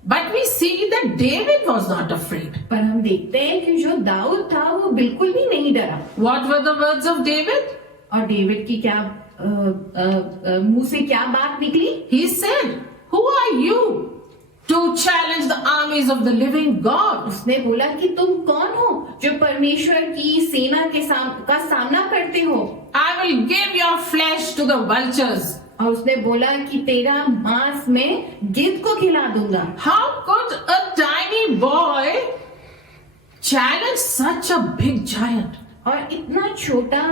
But we see that David was not afraid. पर हम देखते हैं कि जो दाऊद था वो बिल्कुल भी नहीं डरा। What were the words of David? और डेविड की क्या मुंह से क्या बात निकली? He said, "Who are you to challenge the armies of the living God?" उसने बोला कि तुम कौन हो जो परमेश्वर की सेना का सामना करते हो? I will give your flesh to the vultures. और उसने बोला कि तेरा मांस मैं गिद्ध को खिला दूंगा। How could a tiny boy challenge such a big giant? और इतना छोटा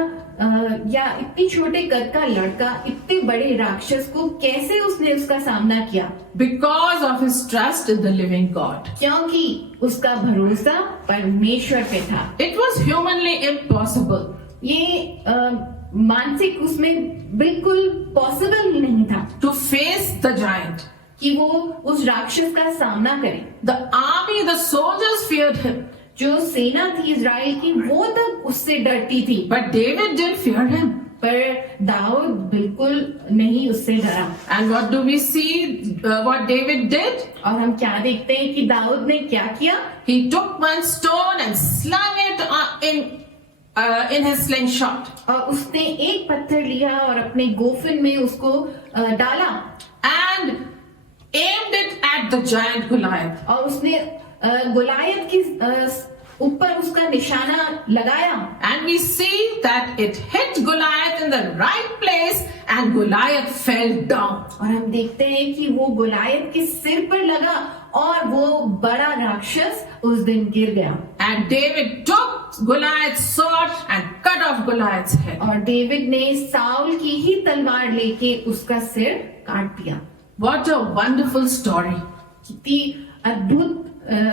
या इतनी छोटे कद का लड़का इतने बड़े राक्षस को कैसे उसने उसका सामना किया? Because of his trust in the living God. क्योंकि उसका भरोसा परमेश्वर पे था। It was humanly impossible. ये मानसिक उसमें बिल्कुल पॉसिबल ही नहीं था To face the giant. कि वो उस राक्षस का सामना करे। The army, the soldiers feared him. जो सेना थी इजराइल की वो तक उससे डरती थी। But David didn't fear him. पर दाऊद बिल्कुल नहीं उससे डरा। And what do we see? What David did? और हम क्या देखते हैं कि दाऊद ने क्या किया? He took one stone and slung it in his slingshot. और उसने एक पत्थर लिया और अपने गोफन में उसको डाला And aimed it at the giant Goliath. और उसने गोलायत के ऊपर उसका निशाना लगाया। And we see that it hit Goliath in the right place and Goliath fell down. और हम देखते हैं कि वो गोलायत के सिर पर लगा और वो बड़ा राक्षस उस दिन गिर गया। And David took Goliath's sword and cut off Goliath's head. और डेविड ने साउल की ही तलवार लेके उसका सिर काट दिया। What a wonderful story. कितनी अद्भुत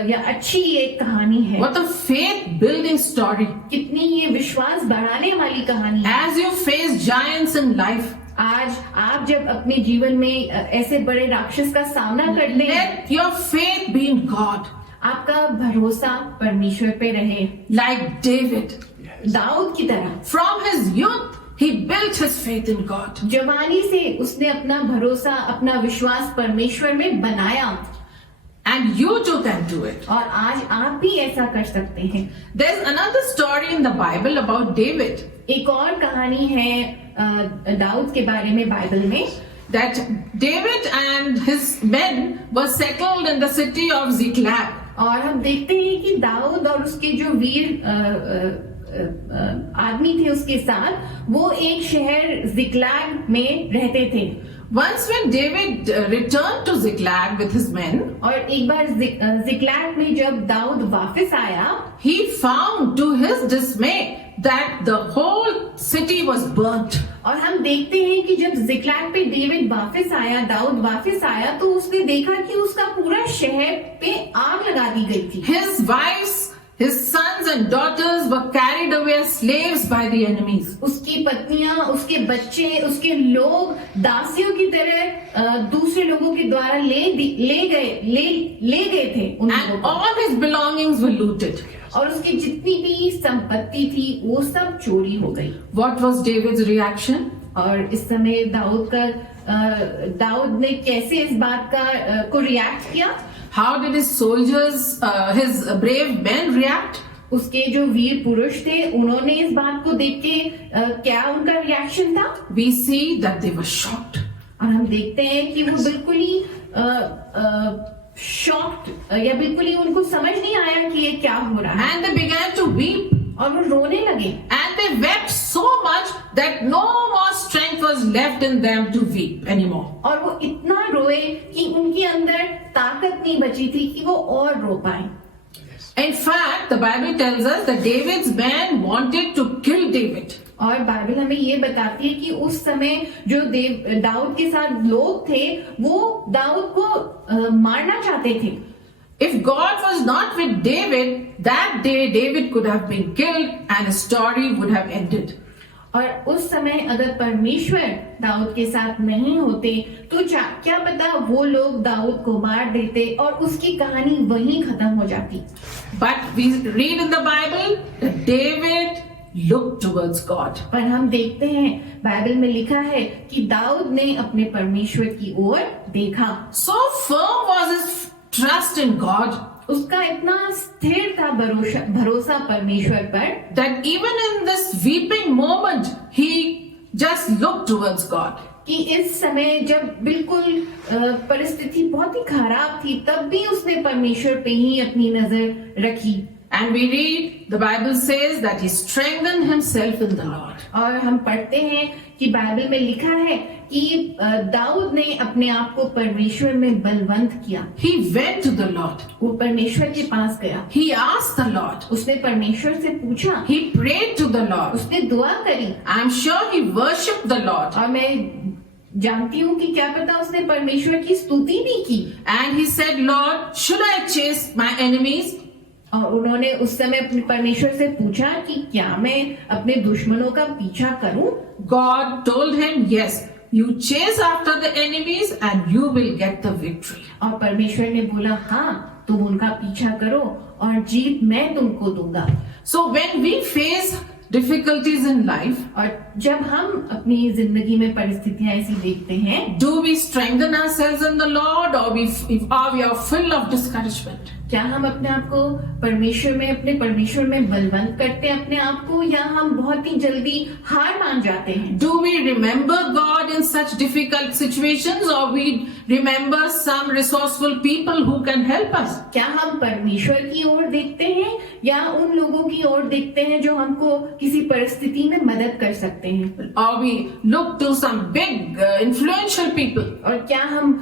या अच्छी ये कहानी है। What a faith building story. कितनी ये विश्वास बढ़ाने वाली कहानी है। As you face giants in life, आज आप जब अपने जीवन में ऐसे बड़े राक्षस का सामना करते हैं, let your faith be in God. आपका भरोसा परमेश्वर पे रहे। Like David, दाऊद की तरह from his youth, he built his faith in God. जवानी से उसने अपना भरोसा, अपना विश्वास परमेश्वर में बनाया। And you too can do it. और आज आप भी ऐसा कर सकते हैं। There's another story in the Bible about David, एक और कहानी है दाऊद के बारे में बाइबल में, that David and his men were settled in the city of Ziklag. और हम देखते हैं कि दाऊद और उसके जो वीर आदमी थे उसके साथ, वो एक शहर जिकलाग में रहते थे। Once when David returned to Ziklag with his men, और एक बार जिकलाग में जब दाऊद वापस आया, he found to his dismay that the whole city was burnt. और हम देखते हैं कि जब जिकलाग पे डेविड वापस आया, दाऊद वापस आया, तो उसने देखा कि उसका पूरा शहर पे आग लगा दी गई थी। His wives, his sons and daughters were carried away as slaves by the enemies. उसकी पत्नियां, उसके बच्चे, उसके लोग दासियों की तरह दूसरे लोगों के द्वारा ले गए थे उन लोगों And को। all his belongings were looted. और उसकी जितनी भी संपत्ति थी वो सब चोरी हो गई। What was David's reaction? और इस समय दाऊद ने कैसे इस बात को रिएक्ट किया? How did his soldiers, his brave men react? उसके जो वीर पुरुष थे, उन्होंने इस बात को देख के क्या उनका रिएक्शन था? We see that they were shocked. और हम देखते हैं कि वो बिल्कुल ही शॉक्ड या बिल्कुल ही उनको समझ नहीं आया कि ये क्या हो रहा है। And they began to weep. और वो रोने लगे। And they wept so much that no more strength was left in them to weep anymore. और वो इतना रोए कि उनके अंदर ताकत नहीं बची थी कि वो और रो पाए। In fact, the Bible tells us that David's men wanted to kill David. और बाइबल हमें ये बताती है कि उस समय जो दाऊद के साथ लोग थे, वो दाऊद को मारना चाहते थे। If God was not with David, that day David could have been killed and his story would have ended. और उस समय अगर परमेश्वर दाऊद के साथ नहीं होते, तो क्या पता वो लोग दाऊद को मार देते और उसकी कहानी वहीं खत्म हो जाती। But we read in the Bible that David looked towards God. पर हम देखते हैं बाइबल में लिखा है कि दाऊद ने अपने परमेश्वर की ओर देखा। So firm was his trust in God उसका इतना स्थिर था भरोसा परमेश्वर पर, that even in this weeping moment he just looked towards God. कि इस समय जब बिल्कुल परिस्थिति बहुत ही खराब थी, तब भी उसने परमेश्वर पे ही अपनी नजर रखी। And we read, the Bible says that he strengthened himself in the Lord. और हम पढ़ते हैं कि बाइबल में लिखा है कि दाऊद ने अपने आप को परमेश्वर में बलवंत किया। He went to the Lord. वो परमेश्वर के पास गया। He asked the Lord. उसने परमेश्वर से पूछा। He prayed to the Lord. उसने दुआ करी। I'm sure he worshipped the Lord. और मैं जानती हूँ कि क्या पता उसने परमेश्वर की स्तुति भी की। And he said, Lord, should I chase my enemies? और उन्होंने उस समय अपने परमेश्वर से पूछा कि क्या मैं अपने दुश्मनों का पीछा करूं? God told him, yes, you chase after the enemies and you will get the victory. और परमेश्वर ने बोला, हाँ, तुम उनका पीछा करो और जीत मैं तुमको दूंगा। So when we face difficulties in life, और जब हम अपनी जिंदगी में परिस्थितियां ऐसी देखते हैं, do we strengthen ourselves in the Lord or we are full of discouragement? क्या हम अपने आप को अपने परमेश्वर में बलवंत करते हैं अपने आप को, या हम बहुत ही जल्दी हार मान जाते हैं? Do we remember God in such difficult situations, or we remember some resourceful people who can help us? क्या हम परमेश्वर की ओर देखते हैं या उन लोगों की ओर देखते हैं जो हमको किसी परिस्थिति में मदद कर सकते हैं? Or we look to some big influential people? और क्या हम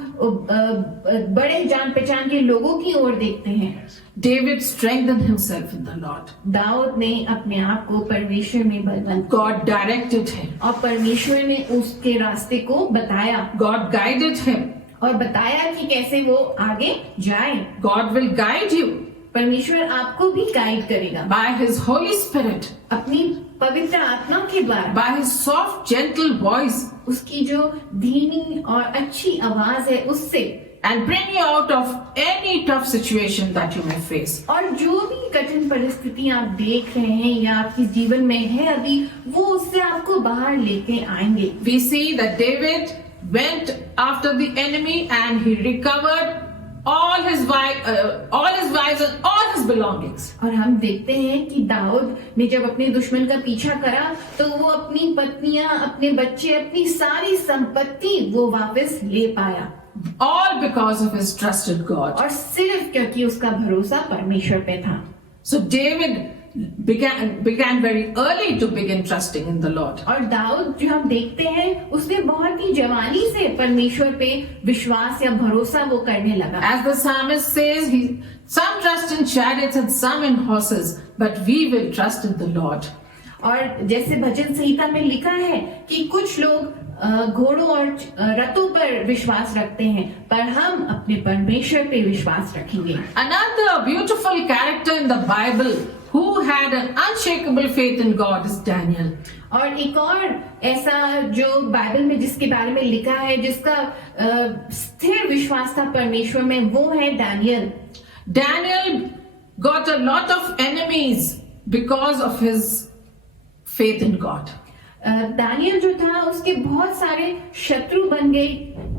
बड़े जान पहचान के लोगों की ओर देखते हैं? David strengthened himself in the Lord. Dawood ने अपने आप को परमेश्वर में बलवंत, God directed him. और परमेश्वर ने उसके रास्ते को बताया God guided him. और बताया कि कैसे वो आगे जाए। God will guide you परमेश्वर आपको भी गाइड करेगा by His Holy Spirit, अपनी पवित्र आत्मा के द्वारा, by His soft, gentle voice, उसकी जो धीमी और अच्छी आवाज है उससे, and bring you out of any tough situation that you may face. और जो भी कठिन परिस्थिति आप देख रहे हैं या आपके जीवन में है अभी, वो उससे आपको बाहर लेके आएंगे। We see that David went after the enemy and he recovered all his wives and all his belongings. और हम देखते हैं कि दाऊद ने जब अपने दुश्मन का पीछा करा तो वो अपनी पत्नियां, अपने बच्चे, अपनी सारी संपत्ति वो वापस ले पाया, All because of his trust in God. और सिर्फ क्योंकि उसका भरोसा परमेश्वर पे था। So David began very early to begin trusting in the Lord. और दाऊद जो हम देखते हैं उसने बहुत ही जवानी से परमेश्वर पे विश्वास या भरोसा वो करने लगा। As the psalmist says, some trust in chariots and some in horses, but we will trust in the Lord. और जैसे भजन संहिता में लिखा है कि कुछ लोग घोड़ों और रथों पर विश्वास रखते हैं, पर हम अपने परमेश्वर पे विश्वास रखेंगे। Another beautiful character in the Bible who had an unshakable faith in God is Daniel. और एक और ऐसा जो बाइबल में जिसके बारे में लिखा है, जिसका स्थिर विश्वास था परमेश्वर में, वो है Daniel. Daniel got a lot of enemies because of his faith in God. Daniel जो था उसके बहुत सारे शत्रु बन गए,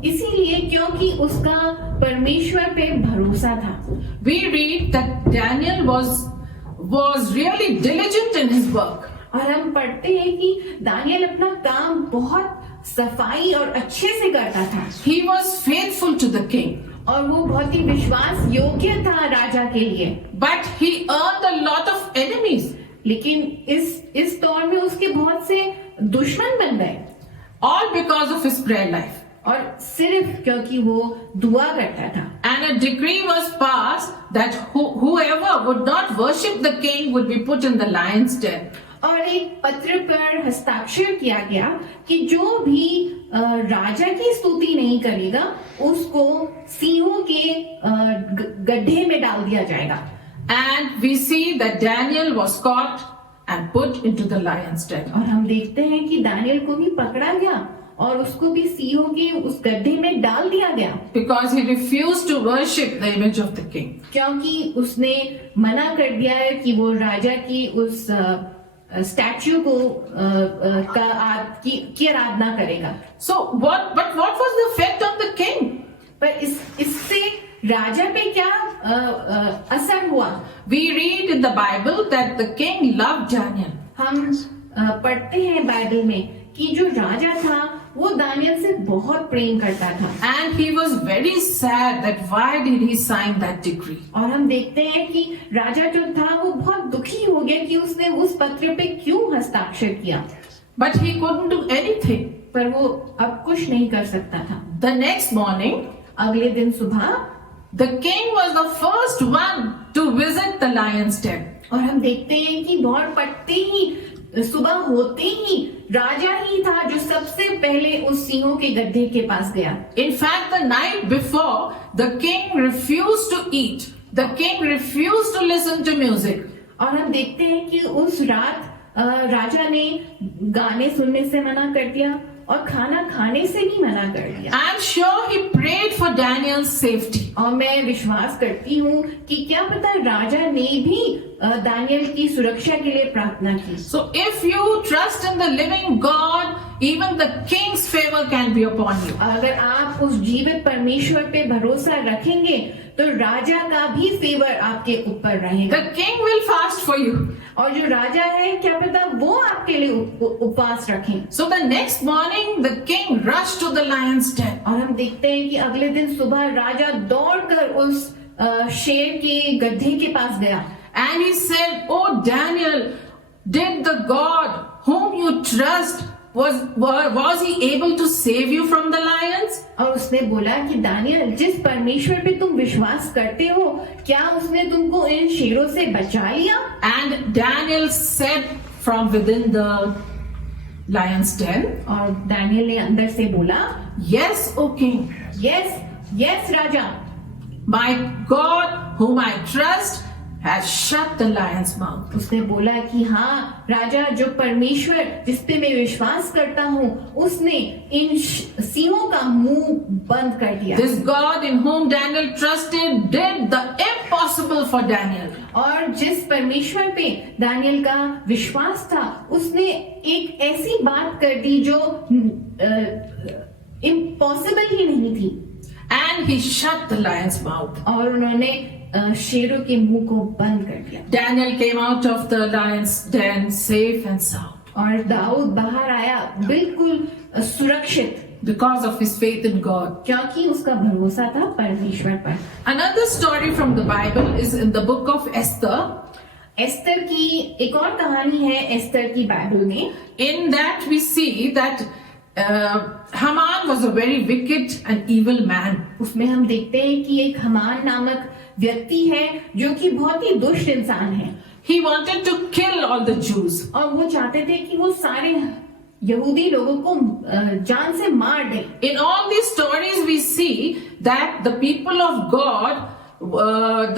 इसीलिए क्योंकि उसका परमेश्वर पे भरोसा था। We read that Daniel was really diligent in his work. और हम पढ़ते हैं कि दानियल अपना काम बहुत सफाई और अच्छे से करता था। He was faithful to the king. और वो बहुत ही विश्वास योग्य था राजा के लिए। But he earned a lot of enemies. लेकिन इस दौर में उसके बहुत से दुश्मन बन गए, All because of his prayer life. और सिर्फ क्योंकि वो दुआ करता था। And a decree was passed that whoever would not worship the king would be put in the lion's den. और एक पत्र पर हस्ताक्षर किया गया कि जो भी राजा की स्तुति नहीं करेगा उसको सिंहों के गड्ढे में डाल दिया जाएगा। And we see that Daniel was caught and put into the lion's den. और हम देखते हैं कि दानियल को भी पकड़ा गया और उसको भी सिंहों के उस गड्ढे में डाल दिया गया, Because he refused to worship the image of the king. क्योंकि उसने मना कर दिया है कि वो राजा की उस स्टैच्यू को की आराधना करेगा। But what was the effect on the king? पर इससे राजा पे क्या असर हुआ? We read in the Bible that the king loved Daniel. हम पढ़ते हैं बाइबल में कि जो राजा था वो दानियल से बहुत प्रेम करता था। And he was very sad that why did he sign that decree? और हम देखते हैं कि राजा जो था वो बहुत दुखी हो गया कि उसने उस पत्र पे क्यों हस्ताक्षर किया। But he couldn't do anything. पर वो अब कुछ नहीं कर सकता था। The next morning, अगले दिन सुबह the king was the first one to visit the lion's den. और हम देखते हैं कि भोर पड़ते ही, सुबह होते ही राजा ही था जो सबसे पहले उस सिंहों के गड्ढे के पास गया। In fact, the night before, the king refused to eat. The king refused to listen to music. और हम देखते हैं कि उस रात राजा ने गाने सुनने से मना कर दिया और खाना खाने से भी मना कर दिया। I'm sure he prayed for Daniel's safety. और मैं विश्वास करती हूँ कि क्या पता राजा ने भी दानियल की सुरक्षा के लिए प्रार्थना की। So if you trust in the living God, even the king's favor can be upon you. अगर आप उस जीवित परमेश्वर पे भरोसा रखेंगे तो राजा का भी फेवर आपके ऊपर रहेगा। The king will fast for you. और जो राजा है क्या पता वो आपके लिए उपवास रखें। So the next morning, the king rushed to the lion's den. और हम देखते हैं कि अगले दिन सुबह राजा दौड़कर उस शेर के गड्ढे के पास गया। And he said, "Oh Daniel, did the God whom you trust was he able to save you from the lions?" और उसने बोला कि दानियल, जिस परमेश्वर पे तुम विश्वास करते हो, क्या उसने तुमको इन शेरों से बचा लिया? And Daniel said from within the lion's den, और दानियल ने अंदर से बोला, "Yes, O king, yes yes Raja, my God whom I trust has shut the lion's mouth." उसने बोला कि हाँ राजा, जो परमेश्वर जिस पे मैं विश्वास करता हूँ उसने इन सिंहों का मुंह बंद कर दिया। This God in whom Daniel trusted did the impossible for Daniel. और जिस परमेश्वर पे दानियल का विश्वास था उसने एक ऐसी बात कर दी जो इम्पॉसिबल ही नहीं थी। And he shut the lion's mouth. और उन्होंने शेरों के मुंह को बंद कर दिया। Daniel came out of the lion's den safe and sound और दाऊद बाहर आया बिल्कुल सुरक्षित, because of his faith in God. क्योंकि उसका भरोसा था परमेश्वर पर। Another story from the Bible is in the book of Esther. Esther की एक और कहानी है एस्तर की बाइबल में। In that we see that Haman was a very wicked and evil man. उसमें हम देखते हैं कि एक हमान नामक व्यक्ति है जो कि बहुत ही दुष्ट इंसान है। He wanted to kill all the Jews. और वो चाहते थे कि वो सारे यहूदी लोगों को जान से मार दे। In all these stories we see that the people of God,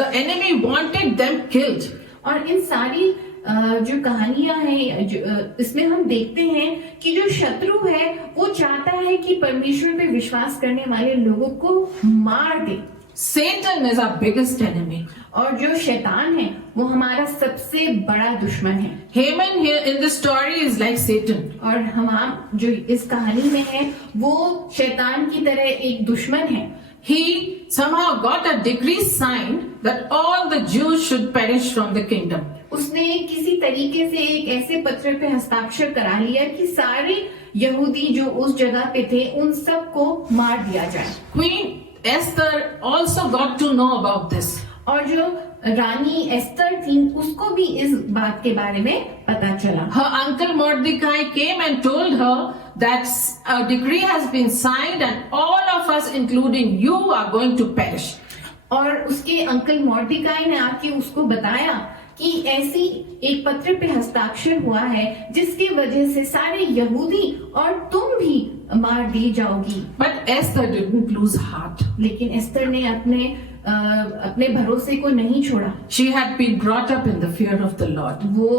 the enemy wanted them killed. और इन सारी जो कहानियां हैं इसमें हम देखते हैं कि जो शत्रु है वो चाहता है कि परमेश्वर पे विश्वास करने वाले लोगों को मार दे। Satan is our biggest enemy. और जो शैतान है वो हमारा सबसे बड़ा दुश्मन है। Haman here in this story is like Satan. और हम जो इस कहानी में है वो शैतान की तरह एक दुश्मन है। He somehow got a decree signed that all the Jews should perish from the kingdom. उसने किसी तरीके से एक ऐसे पत्र पे हस्ताक्षर करा लिया कि सारे यहूदी जो उस जगह पे थे उन सबको मार दिया जाए। Queen Esther also got to know about this. और जो रानी एस्तर थी उसको भी इस बात के बारे में पता चला। Her uncle Mordecai came and told her that a decree has been signed and all of us including you are going to perish. और उसके अंकल मॉर्डिकाई ने आके उसको बताया कि ऐसी एक पत्र पे हस्ताक्षर हुआ है जिसकी वजह से सारे यहूदी और तुम भी मार दी जाओगी। But Esther didn't lose heart. लेकिन एस्तर ने अपने भरोसे को नहीं छोड़ा। She had been brought up in the fear of the Lord. वो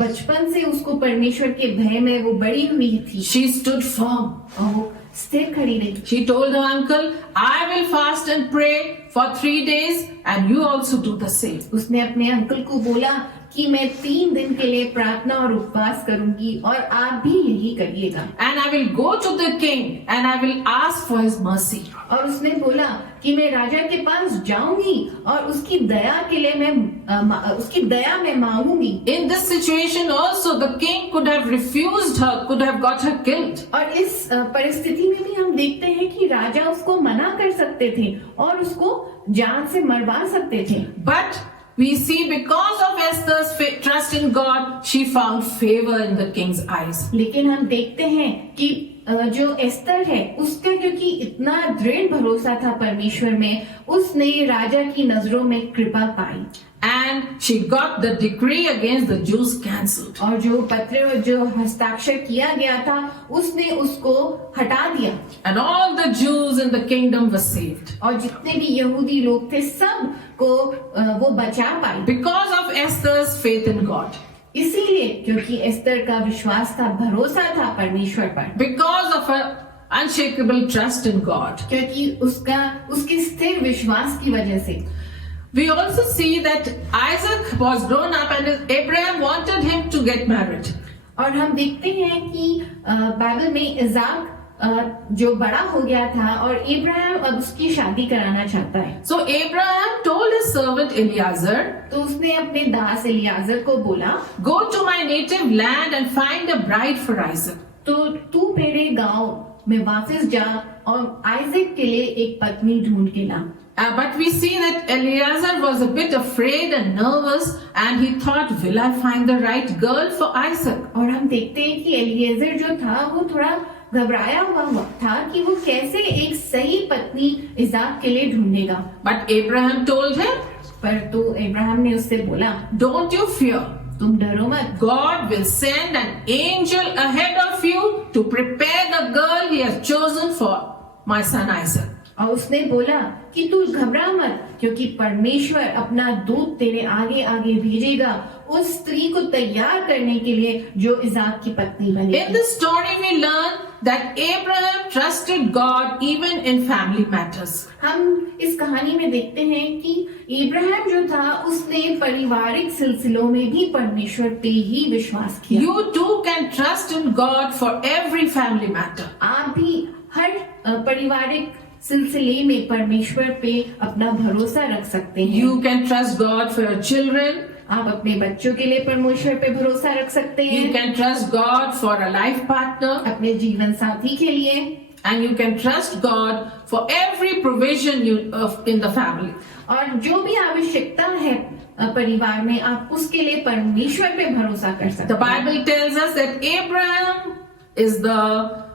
बचपन से उसको परमेश्वर के भय में वो बड़ी हुई थी। She stood firm. और वो स्थिर खड़ी रही। She told her uncle, "I will fast and pray for 3 days and you also do the same." उसने अपने अंकल को बोला कि मैं 3 दिन के लिए प्रार्थना और उपवास करूंगी और आप भी यही करिएगा। And I will go to the king and I will ask for his mercy. और उसने बोला कि मैं राजा के पास जाऊंगी और उसकी दया के लिए उसकी दया में मांगूंगी। In this situation also the king could have refused her, could have got her killed. और इस परिस्थिति में भी हम देखते हैं कि राजा उसको मना कर सकते थे और उसको जान से मरवा सकते थे। But we see because of Esther's trust in God, she found favor in the king's eyes. लेकिन हम देखते हैं कि जो एस्तर है उसका क्योंकि इतना दृढ़ भरोसा था परमेश्वर में, उसने राजा की नजरों में कृपा पाई। And she got the decree against the Jews cancelled. और जो पत्र जो हस्ताक्षर किया गया था उसने उसको हटा दिया। And all the Jews in the kingdom were saved. और जितने भी यहूदी लोग थे सब को वो बचा पाई। Because of Esther's faith in God. इसीलिए क्योंकि एस्तर का विश्वास था, भरोसा था परमेश्वर पर। Because of her unshakable trust in God. क्योंकि उसके स्थिर विश्वास की वजह से। We also see that Isaac was grown up and Abraham wanted him to get married. और हम देखते हैं कि बाइबल में इज़ाक जो बड़ा हो गया था और इब्राहिम अब उसकी शादी कराना चाहता है। So Abraham told his servant Eliezer, तो उसने अपने दास इलियाजर को बोला, "Go to my native land and find a bride for Isaac." तो तू मेरे गांव में वापस जा और आइजक के लिए एक पत्नी ढूंढ के ला। But we see that Eliezer was a bit afraid and nervous, and he thought, "Will I find the right girl for Isaac?" और हम देखते हैं कि एलिएजर जो था वो थोड़ा घबराया हुआ था कि वो कैसे एक सही पत्नी इज़ाक के लिए ढूंढेगा। But Abraham told him, पर तो इब्राहिम ने उससे बोला, "Don't you fear. तुम डरो मत, God will send an angel ahead of you to prepare the girl He has chosen for my son Isaac." और उसने बोला कि तू घबरा मत, क्योंकि परमेश्वर अपना दूत तेरे आगे आगे भेजेगा उस स्त्री को तैयार करने के लिए जो इज़ाक की पत्नी In बनेगी। this story, we learn that Abraham trusted God even in family matters. हम इस कहानी में देखते हैं कि इब्राहिम जो था उसने पारिवारिक सिलसिलों में भी परमेश्वर पे ही विश्वास किया। You too can trust in God for every family matter. आप भी हर पारिवारिक सिलसिले में परमेश्वर पे अपना भरोसा रख सकते हैं। You can trust God for your children. आप अपने बच्चों के लिए परमेश्वर पे भरोसा रख सकते You हैं, can trust God for a life partner. अपने जीवन साथी के लिए, And you can trust God for every provision in the family. और जो भी आवश्यकता है परिवार में आप उसके लिए परमेश्वर पे भरोसा कर सकते The हैं। Bible tells us that Abraham is the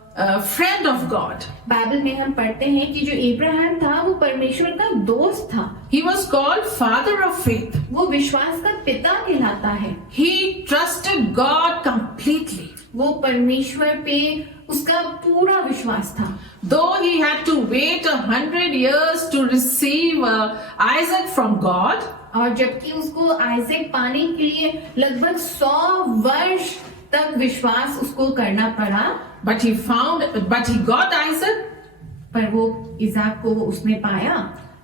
friend of God. Bible में हम पढ़ते हैं कि जो इब्राहिम था वो परमेश्वर का दोस्त था। He was called father of faith. वो विश्वास का पिता कहलाता है। He trusted God completely. वो परमेश्वर पे उसका पूरा विश्वास था। Though he had to wait 100 years to receive Isaac from God, और जबकि उसको आइजक पाने के लिए लगभग 100 वर्ष तक विश्वास उसको करना पड़ा, but he got Isaac, पर वो इज़ाक को उसने पाया।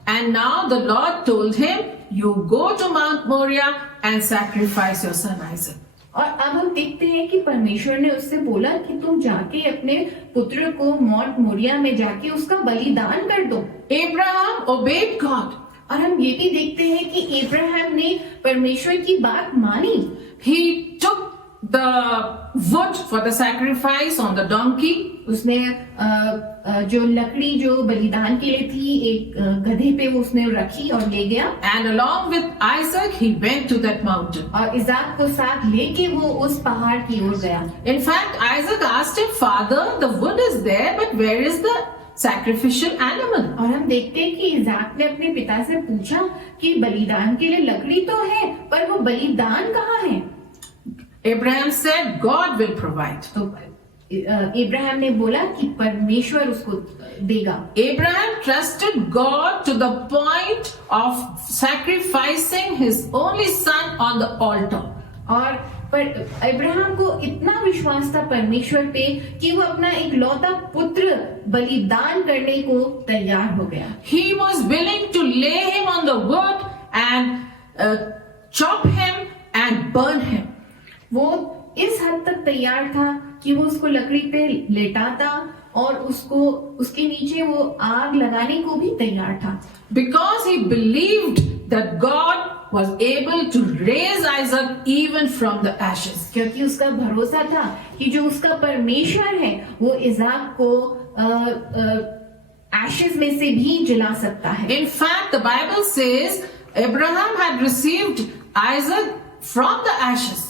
and now the Lord told him, "You go to Mount Moriah and sacrifice your son Isaac." और अब हम देखते हैं कि परमेश्वर ने उससे बोला कि तुम जाके अपने पुत्र को माउंट मोरिया में जाके उसका बलिदान कर दो। Abraham obeyed God. और हम ये भी देखते हैं कि इब्राहिम ने परमेश्वर की बात मानी। He took the wood for the sacrifice on the donkey. उसने जो लकड़ी जो बलिदान के लिए थी एक गधे पे वो उसने रखी और ले गया, And along with Isaac, he went to that mountain. और इज़ाक को साथ लेके वो उस पहाड़ की ओर गया। In fact, Isaac asked him, "Father, the wood is there, but where is the sacrificial animal?" और हम देखते हैं कि इज़ाक ने अपने पिता से पूछा कि बलिदान के लिए लकड़ी तो है, पर वो बलिदान कहाँ है? Abraham said, "God will provide." तो इब्राहिम ने बोला कि परमेश्वर उसको देगा। Abraham trusted God to the point of sacrificing his only son on the altar. और पर इब्राहिम को इतना विश्वास था परमेश्वर पे कि वो अपना एक लौता पुत्र बलिदान करने को तैयार हो गया। He was willing to lay him on the wood and chop him and burn him. वो इस हद तक तैयार था कि वो उसको लकड़ी पे लेटाता और उसको उसके नीचे वो आग लगाने को भी तैयार था, Because he believed that God was able to raise Isaac even from the ashes. क्योंकि उसका भरोसा था कि जो उसका परमेश्वर है वो इज़ाक को एशेस में से भी जिला सकता है। In fact, the Bible says Abraham had received Isaac from the ashes.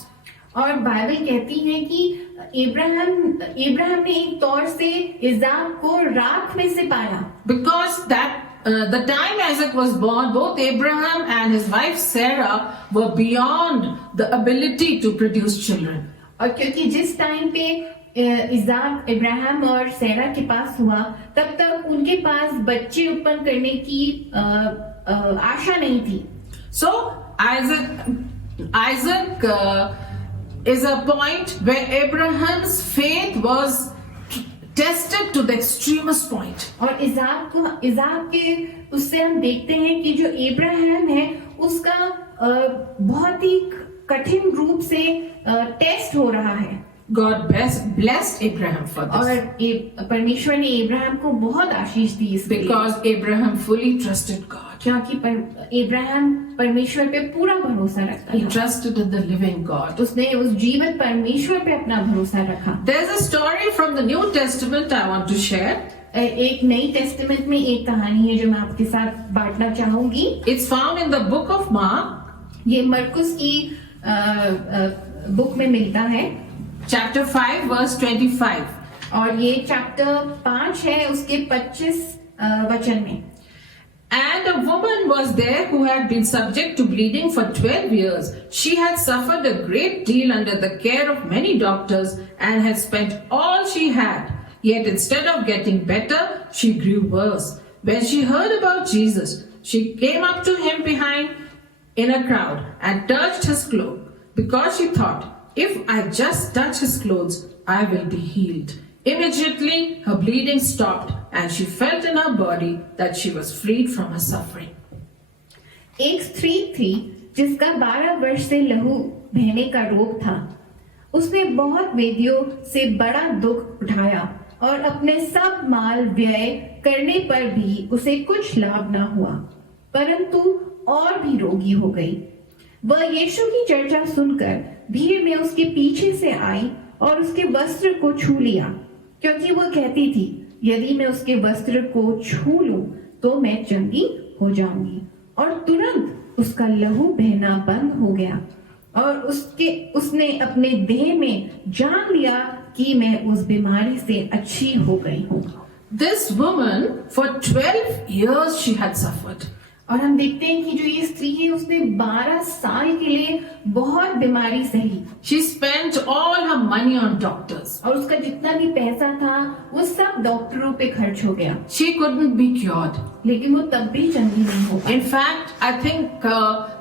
और बाइबल कहती है कि इब्राहिम ने एक तौर से इज़ाक को राख में से पाया, Because the time Isaac was born, both Abraham and his wife Sarah were beyond the ability to produce children. और क्योंकि जिस टाइम पे इज़ाक इब्राहिम और सैरा के पास हुआ तब तक उनके पास बच्चे उत्पन्न करने की आशा नहीं थी। So Isaac is a point where Abraham's faith was tested to the extremest point. और इज़ाक के उससे हम देखते हैं कि जो इब्राहिम है उसका बहुत ही कठिन रूप से टेस्ट हो रहा है। God blessed Abraham for this. और परमेश्वर ने इब्राहिम को बहुत आशीष दी इसके लिए। Because Abraham fully trusted God. क्योंकि इब्राहिम परमेश्वर पे पूरा भरोसा रखता He था। trusted in the living God. उसने उस जीवित परमेश्वर पे अपना भरोसा रखा। There's a story from the New Testament I want to share. एक नई टेस्टामेंट में एक कहानी है जो मैं आपके साथ बांटना चाहूंगी। It's found in the book of Mark, ये मरकुस की बुक में मिलता है chapter 5, verse 25. और ये चैप्टर 5 है उसके 25 वचन में। And a woman was there who had been subject to bleeding for 12 years. She had suffered a great deal under the care of many doctors and had spent all she had. Yet instead of getting better, she grew worse. When she heard about Jesus, she came up to him behind in a crowd and touched his cloak, because she thought, if I just touch his clothes, I will be healed. Immediately, her bleeding stopped and she felt in her body that she was freed from her suffering. एक स्त्री थी जिसका 12 वर्ष से लहू बहने का रोग था। उसने बहुत वेदियों से बड़ा दुख उठाया और अपने सब माल व्यय करने पर भी उसे कुछ लाभ न हुआ, परंतु और भी रोगी हो गई। वह यीशु की चर्चा सुनकर भीड़ में उसके पीछे से आई और उसके वस्त्र को छू लिया, क्योंकि वह कहती थी, यदि मैं उसके वस्त्र को छू लूं तो मैं चंगी हो जाऊंगी। और तुरंत उसका लहू बहना बंद हो गया और उसने अपने देह में जान लिया कि मैं उस बीमारी से अच्छी हो गई हूँ। This woman, for 12 years she had suffered. और हम देखते हैं कि जो ये स्त्री है उसने 12 साल के लिए बहुत बीमारी सही। She spent all her money on doctors. और उसका जितना भी पैसा था वो सब डॉक्टरों पे खर्च हो गया, She couldn't be cured. लेकिन वो तब भी चंगी नहीं हो पाई। In fact, I think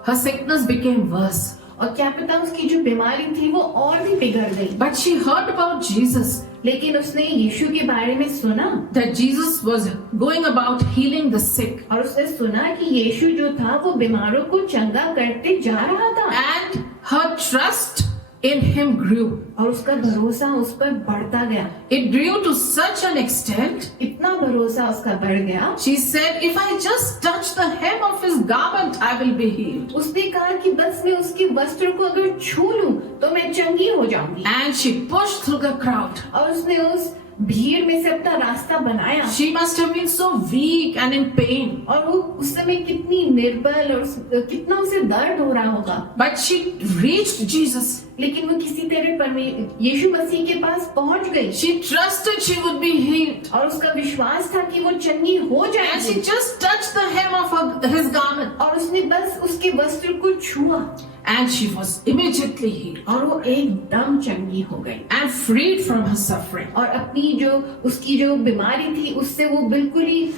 her sickness became worse. और क्या पता उसकी जो बीमारी थी वो और भी बिगड़ गई। But she heard about Jesus, लेकिन उसने यीशु के बारे में सुना that Jesus was going about healing the sick. और उसने सुना कि यीशु जो था वो बीमारों को चंगा करते जा रहा था। And her trust in him grew. और उसका भरोसा उस पर बढ़ता गया। It grew to such an extent, इतना भरोसा उसका बढ़ गया। she said, if I just touch the hem of his garment, I will be healed. उसने कहा कि बस मैं उसके वस्त्र को अगर छू लूं तो मैं चंगी हो जाऊंगी। And she pushed through the crowd. और उसने उस भीड़ में से अपना रास्ता बनाया। She must have been so weak and in pain. और वो उस समय कितनी निर्बल और कितना उसे दर्द हो रहा होगा। But she reached Jesus. लेकिन वो किसी तरह यीशु मसीह के पास पहुंच गई। She trusted she would be healed. और उसका विश्वास था कि वो चंगी हो And she जाएगी। just touched the hem of his garment. और उसने बस उसके वस्त्र को छुआ And she was immediately healed और वो एकदम चंगी हो गई and freed from her suffering. और अपनी जो उसकी जो बीमारी थी उससे वो बिल्कुल ही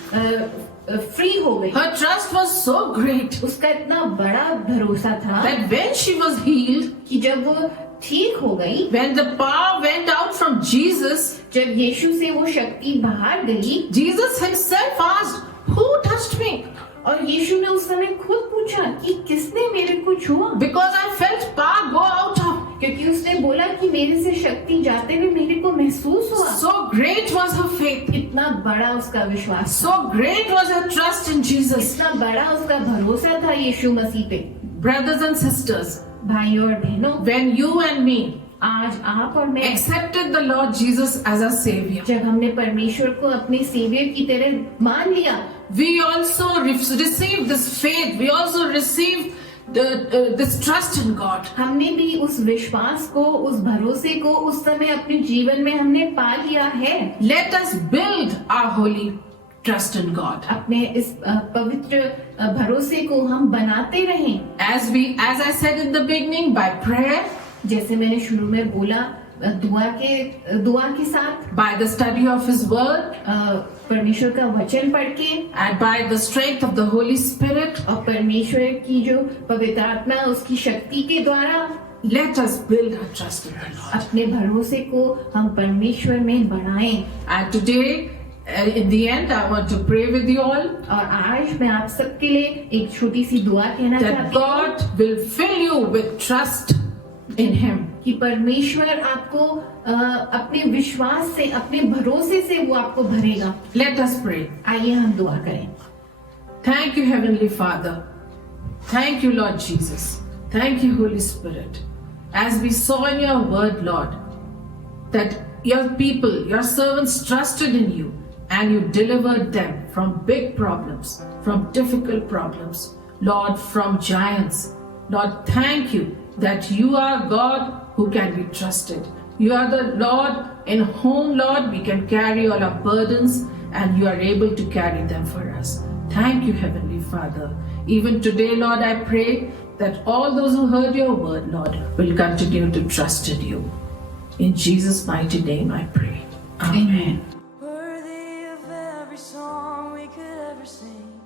फ्री हो गई। Her trust was so great उसका इतना बड़ा भरोसा था that when she was healed, कि जब वो ठीक हो गई, when the power went out from Jesus, जब यीशु से वो शक्ति बाहर गई, Jesus himself asked, who touched me? और यीशु ने उस समय खुद पूछा कि किसने मेरे को छुआ, Because I felt power go out of. क्योंकि उसने बोला कि मेरे से शक्ति जाते हुए मेरे को महसूस हुआ। So great was her faith. इतना बड़ा उसका विश्वास, So great was her trust in Jesus. इतना बड़ा उसका भरोसा था यीशु मसीह पे। Brothers and sisters, भाइयों और बहनों, when you and me आज आप और मैं accepted the Lord Jesus as our Savior, जब हमने परमेश्वर को अपने सेवियर की तरह मान लिया, we also received this faith. We also received this trust in God. हमने भी उस विश्वास को, उस भरोसे को उस समय अपने जीवन में हमने पा लिया है। Let us build our holy trust in God. अपने इस पवित्र भरोसे को हम बनाते रहें। As I said in the beginning, by prayer, जैसे मैंने शुरू में बोला, दुआ के साथ, by the study of His Word, परमेश्वर का वचन पढ़ के, and by the strength of the Holy Spirit, और परमेश्वर की जो पवित्र आत्मा उसकी शक्ति के द्वारा, let us build our trust in the Lord. अपने भरोसे को हम परमेश्वर में बढ़ाएं। And today, in the end, I want to pray with you all और आज मैं आप सबके लिए एक छोटी सी दुआ कहना that चाहती हूँ God will fill you with trust in Him. कि परमेश्वर आपको अपने विश्वास से, अपने भरोसे से वो आपको भरेगा। Let us pray. आइए हम दुआ करें। Thank you, Heavenly Father. Thank you, Lord Jesus. Thank you, Holy Spirit. As we saw in your word, Lord, that your people, your servants trusted in you and you delivered them from big problems, from difficult problems, Lord, from giants. Lord, thank you that you are God who can be trusted. You are the Lord in whom, Lord, we can carry all our burdens and you are able to carry them for us. Thank you, Heavenly Father. Even today, Lord, I pray that all those who heard your word, Lord, will continue to trust in you. In Jesus' mighty name I pray. Amen. Worthy of every song we could ever sing.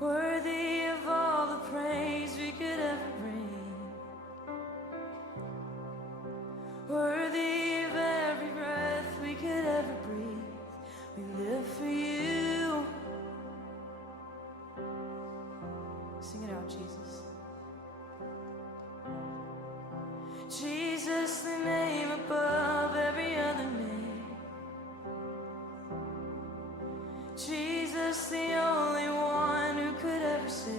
Worthy of all the praise we could ever bring. Worthy of every breath we could ever breathe. We live for you. Sing it out, Jesus. Jesus, the name above every other name. Jesus, the only one who could ever save.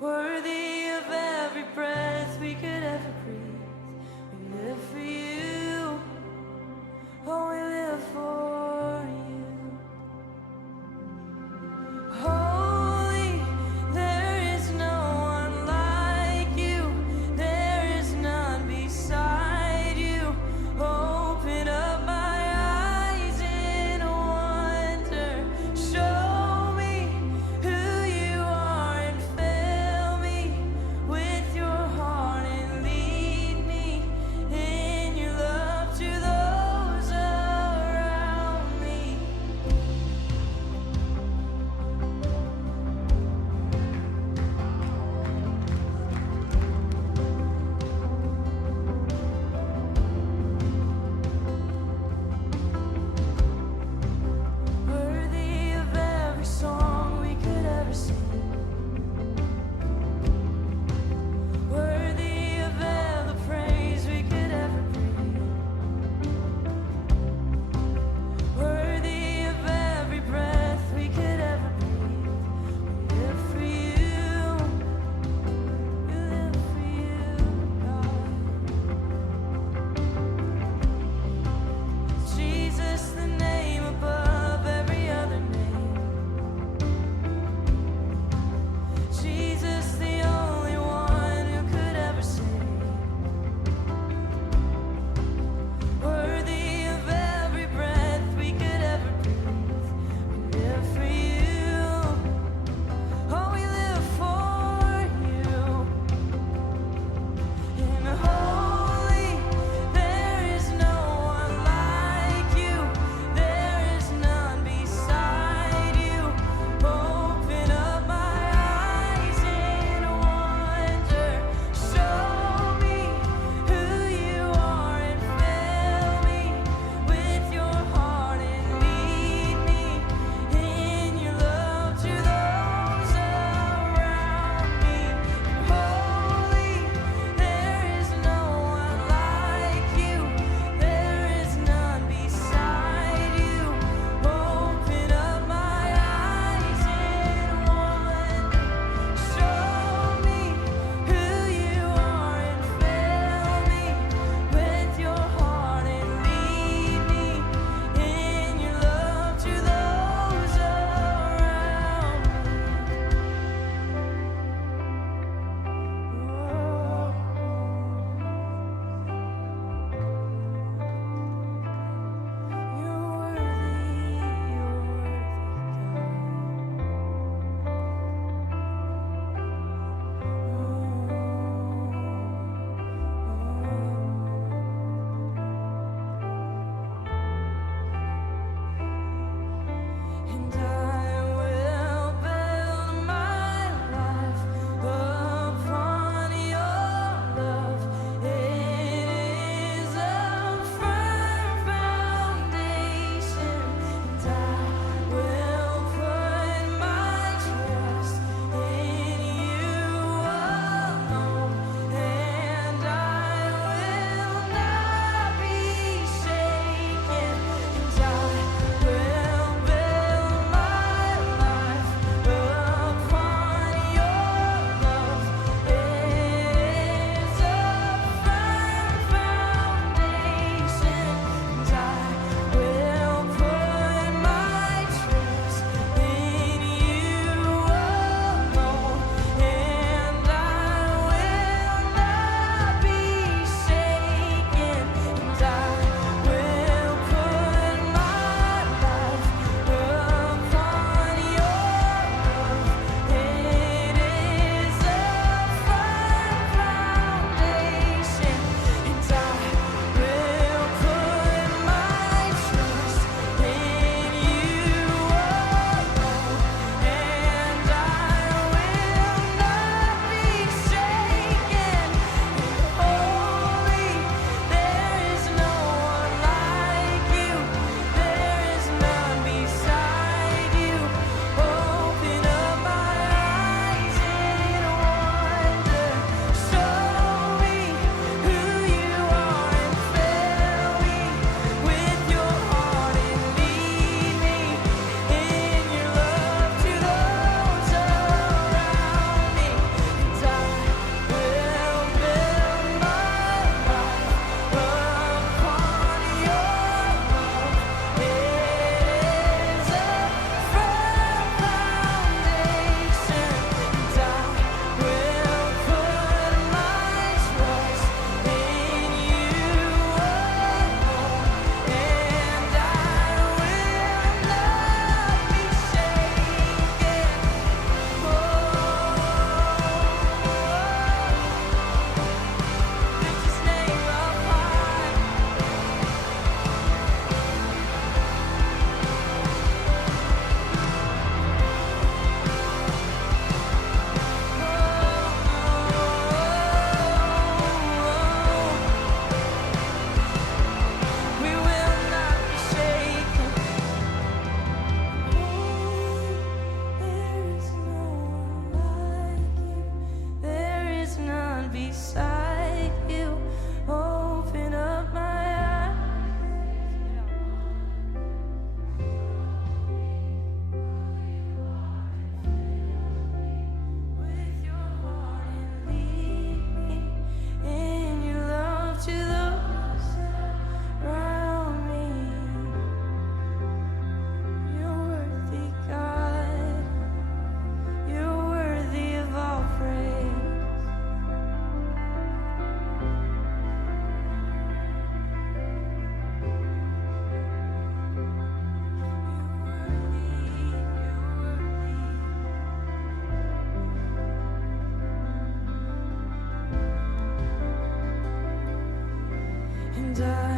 Worthy of every breath we could ever breathe. We live for you. Oh, we live for you. Holy, there is no one like you. die.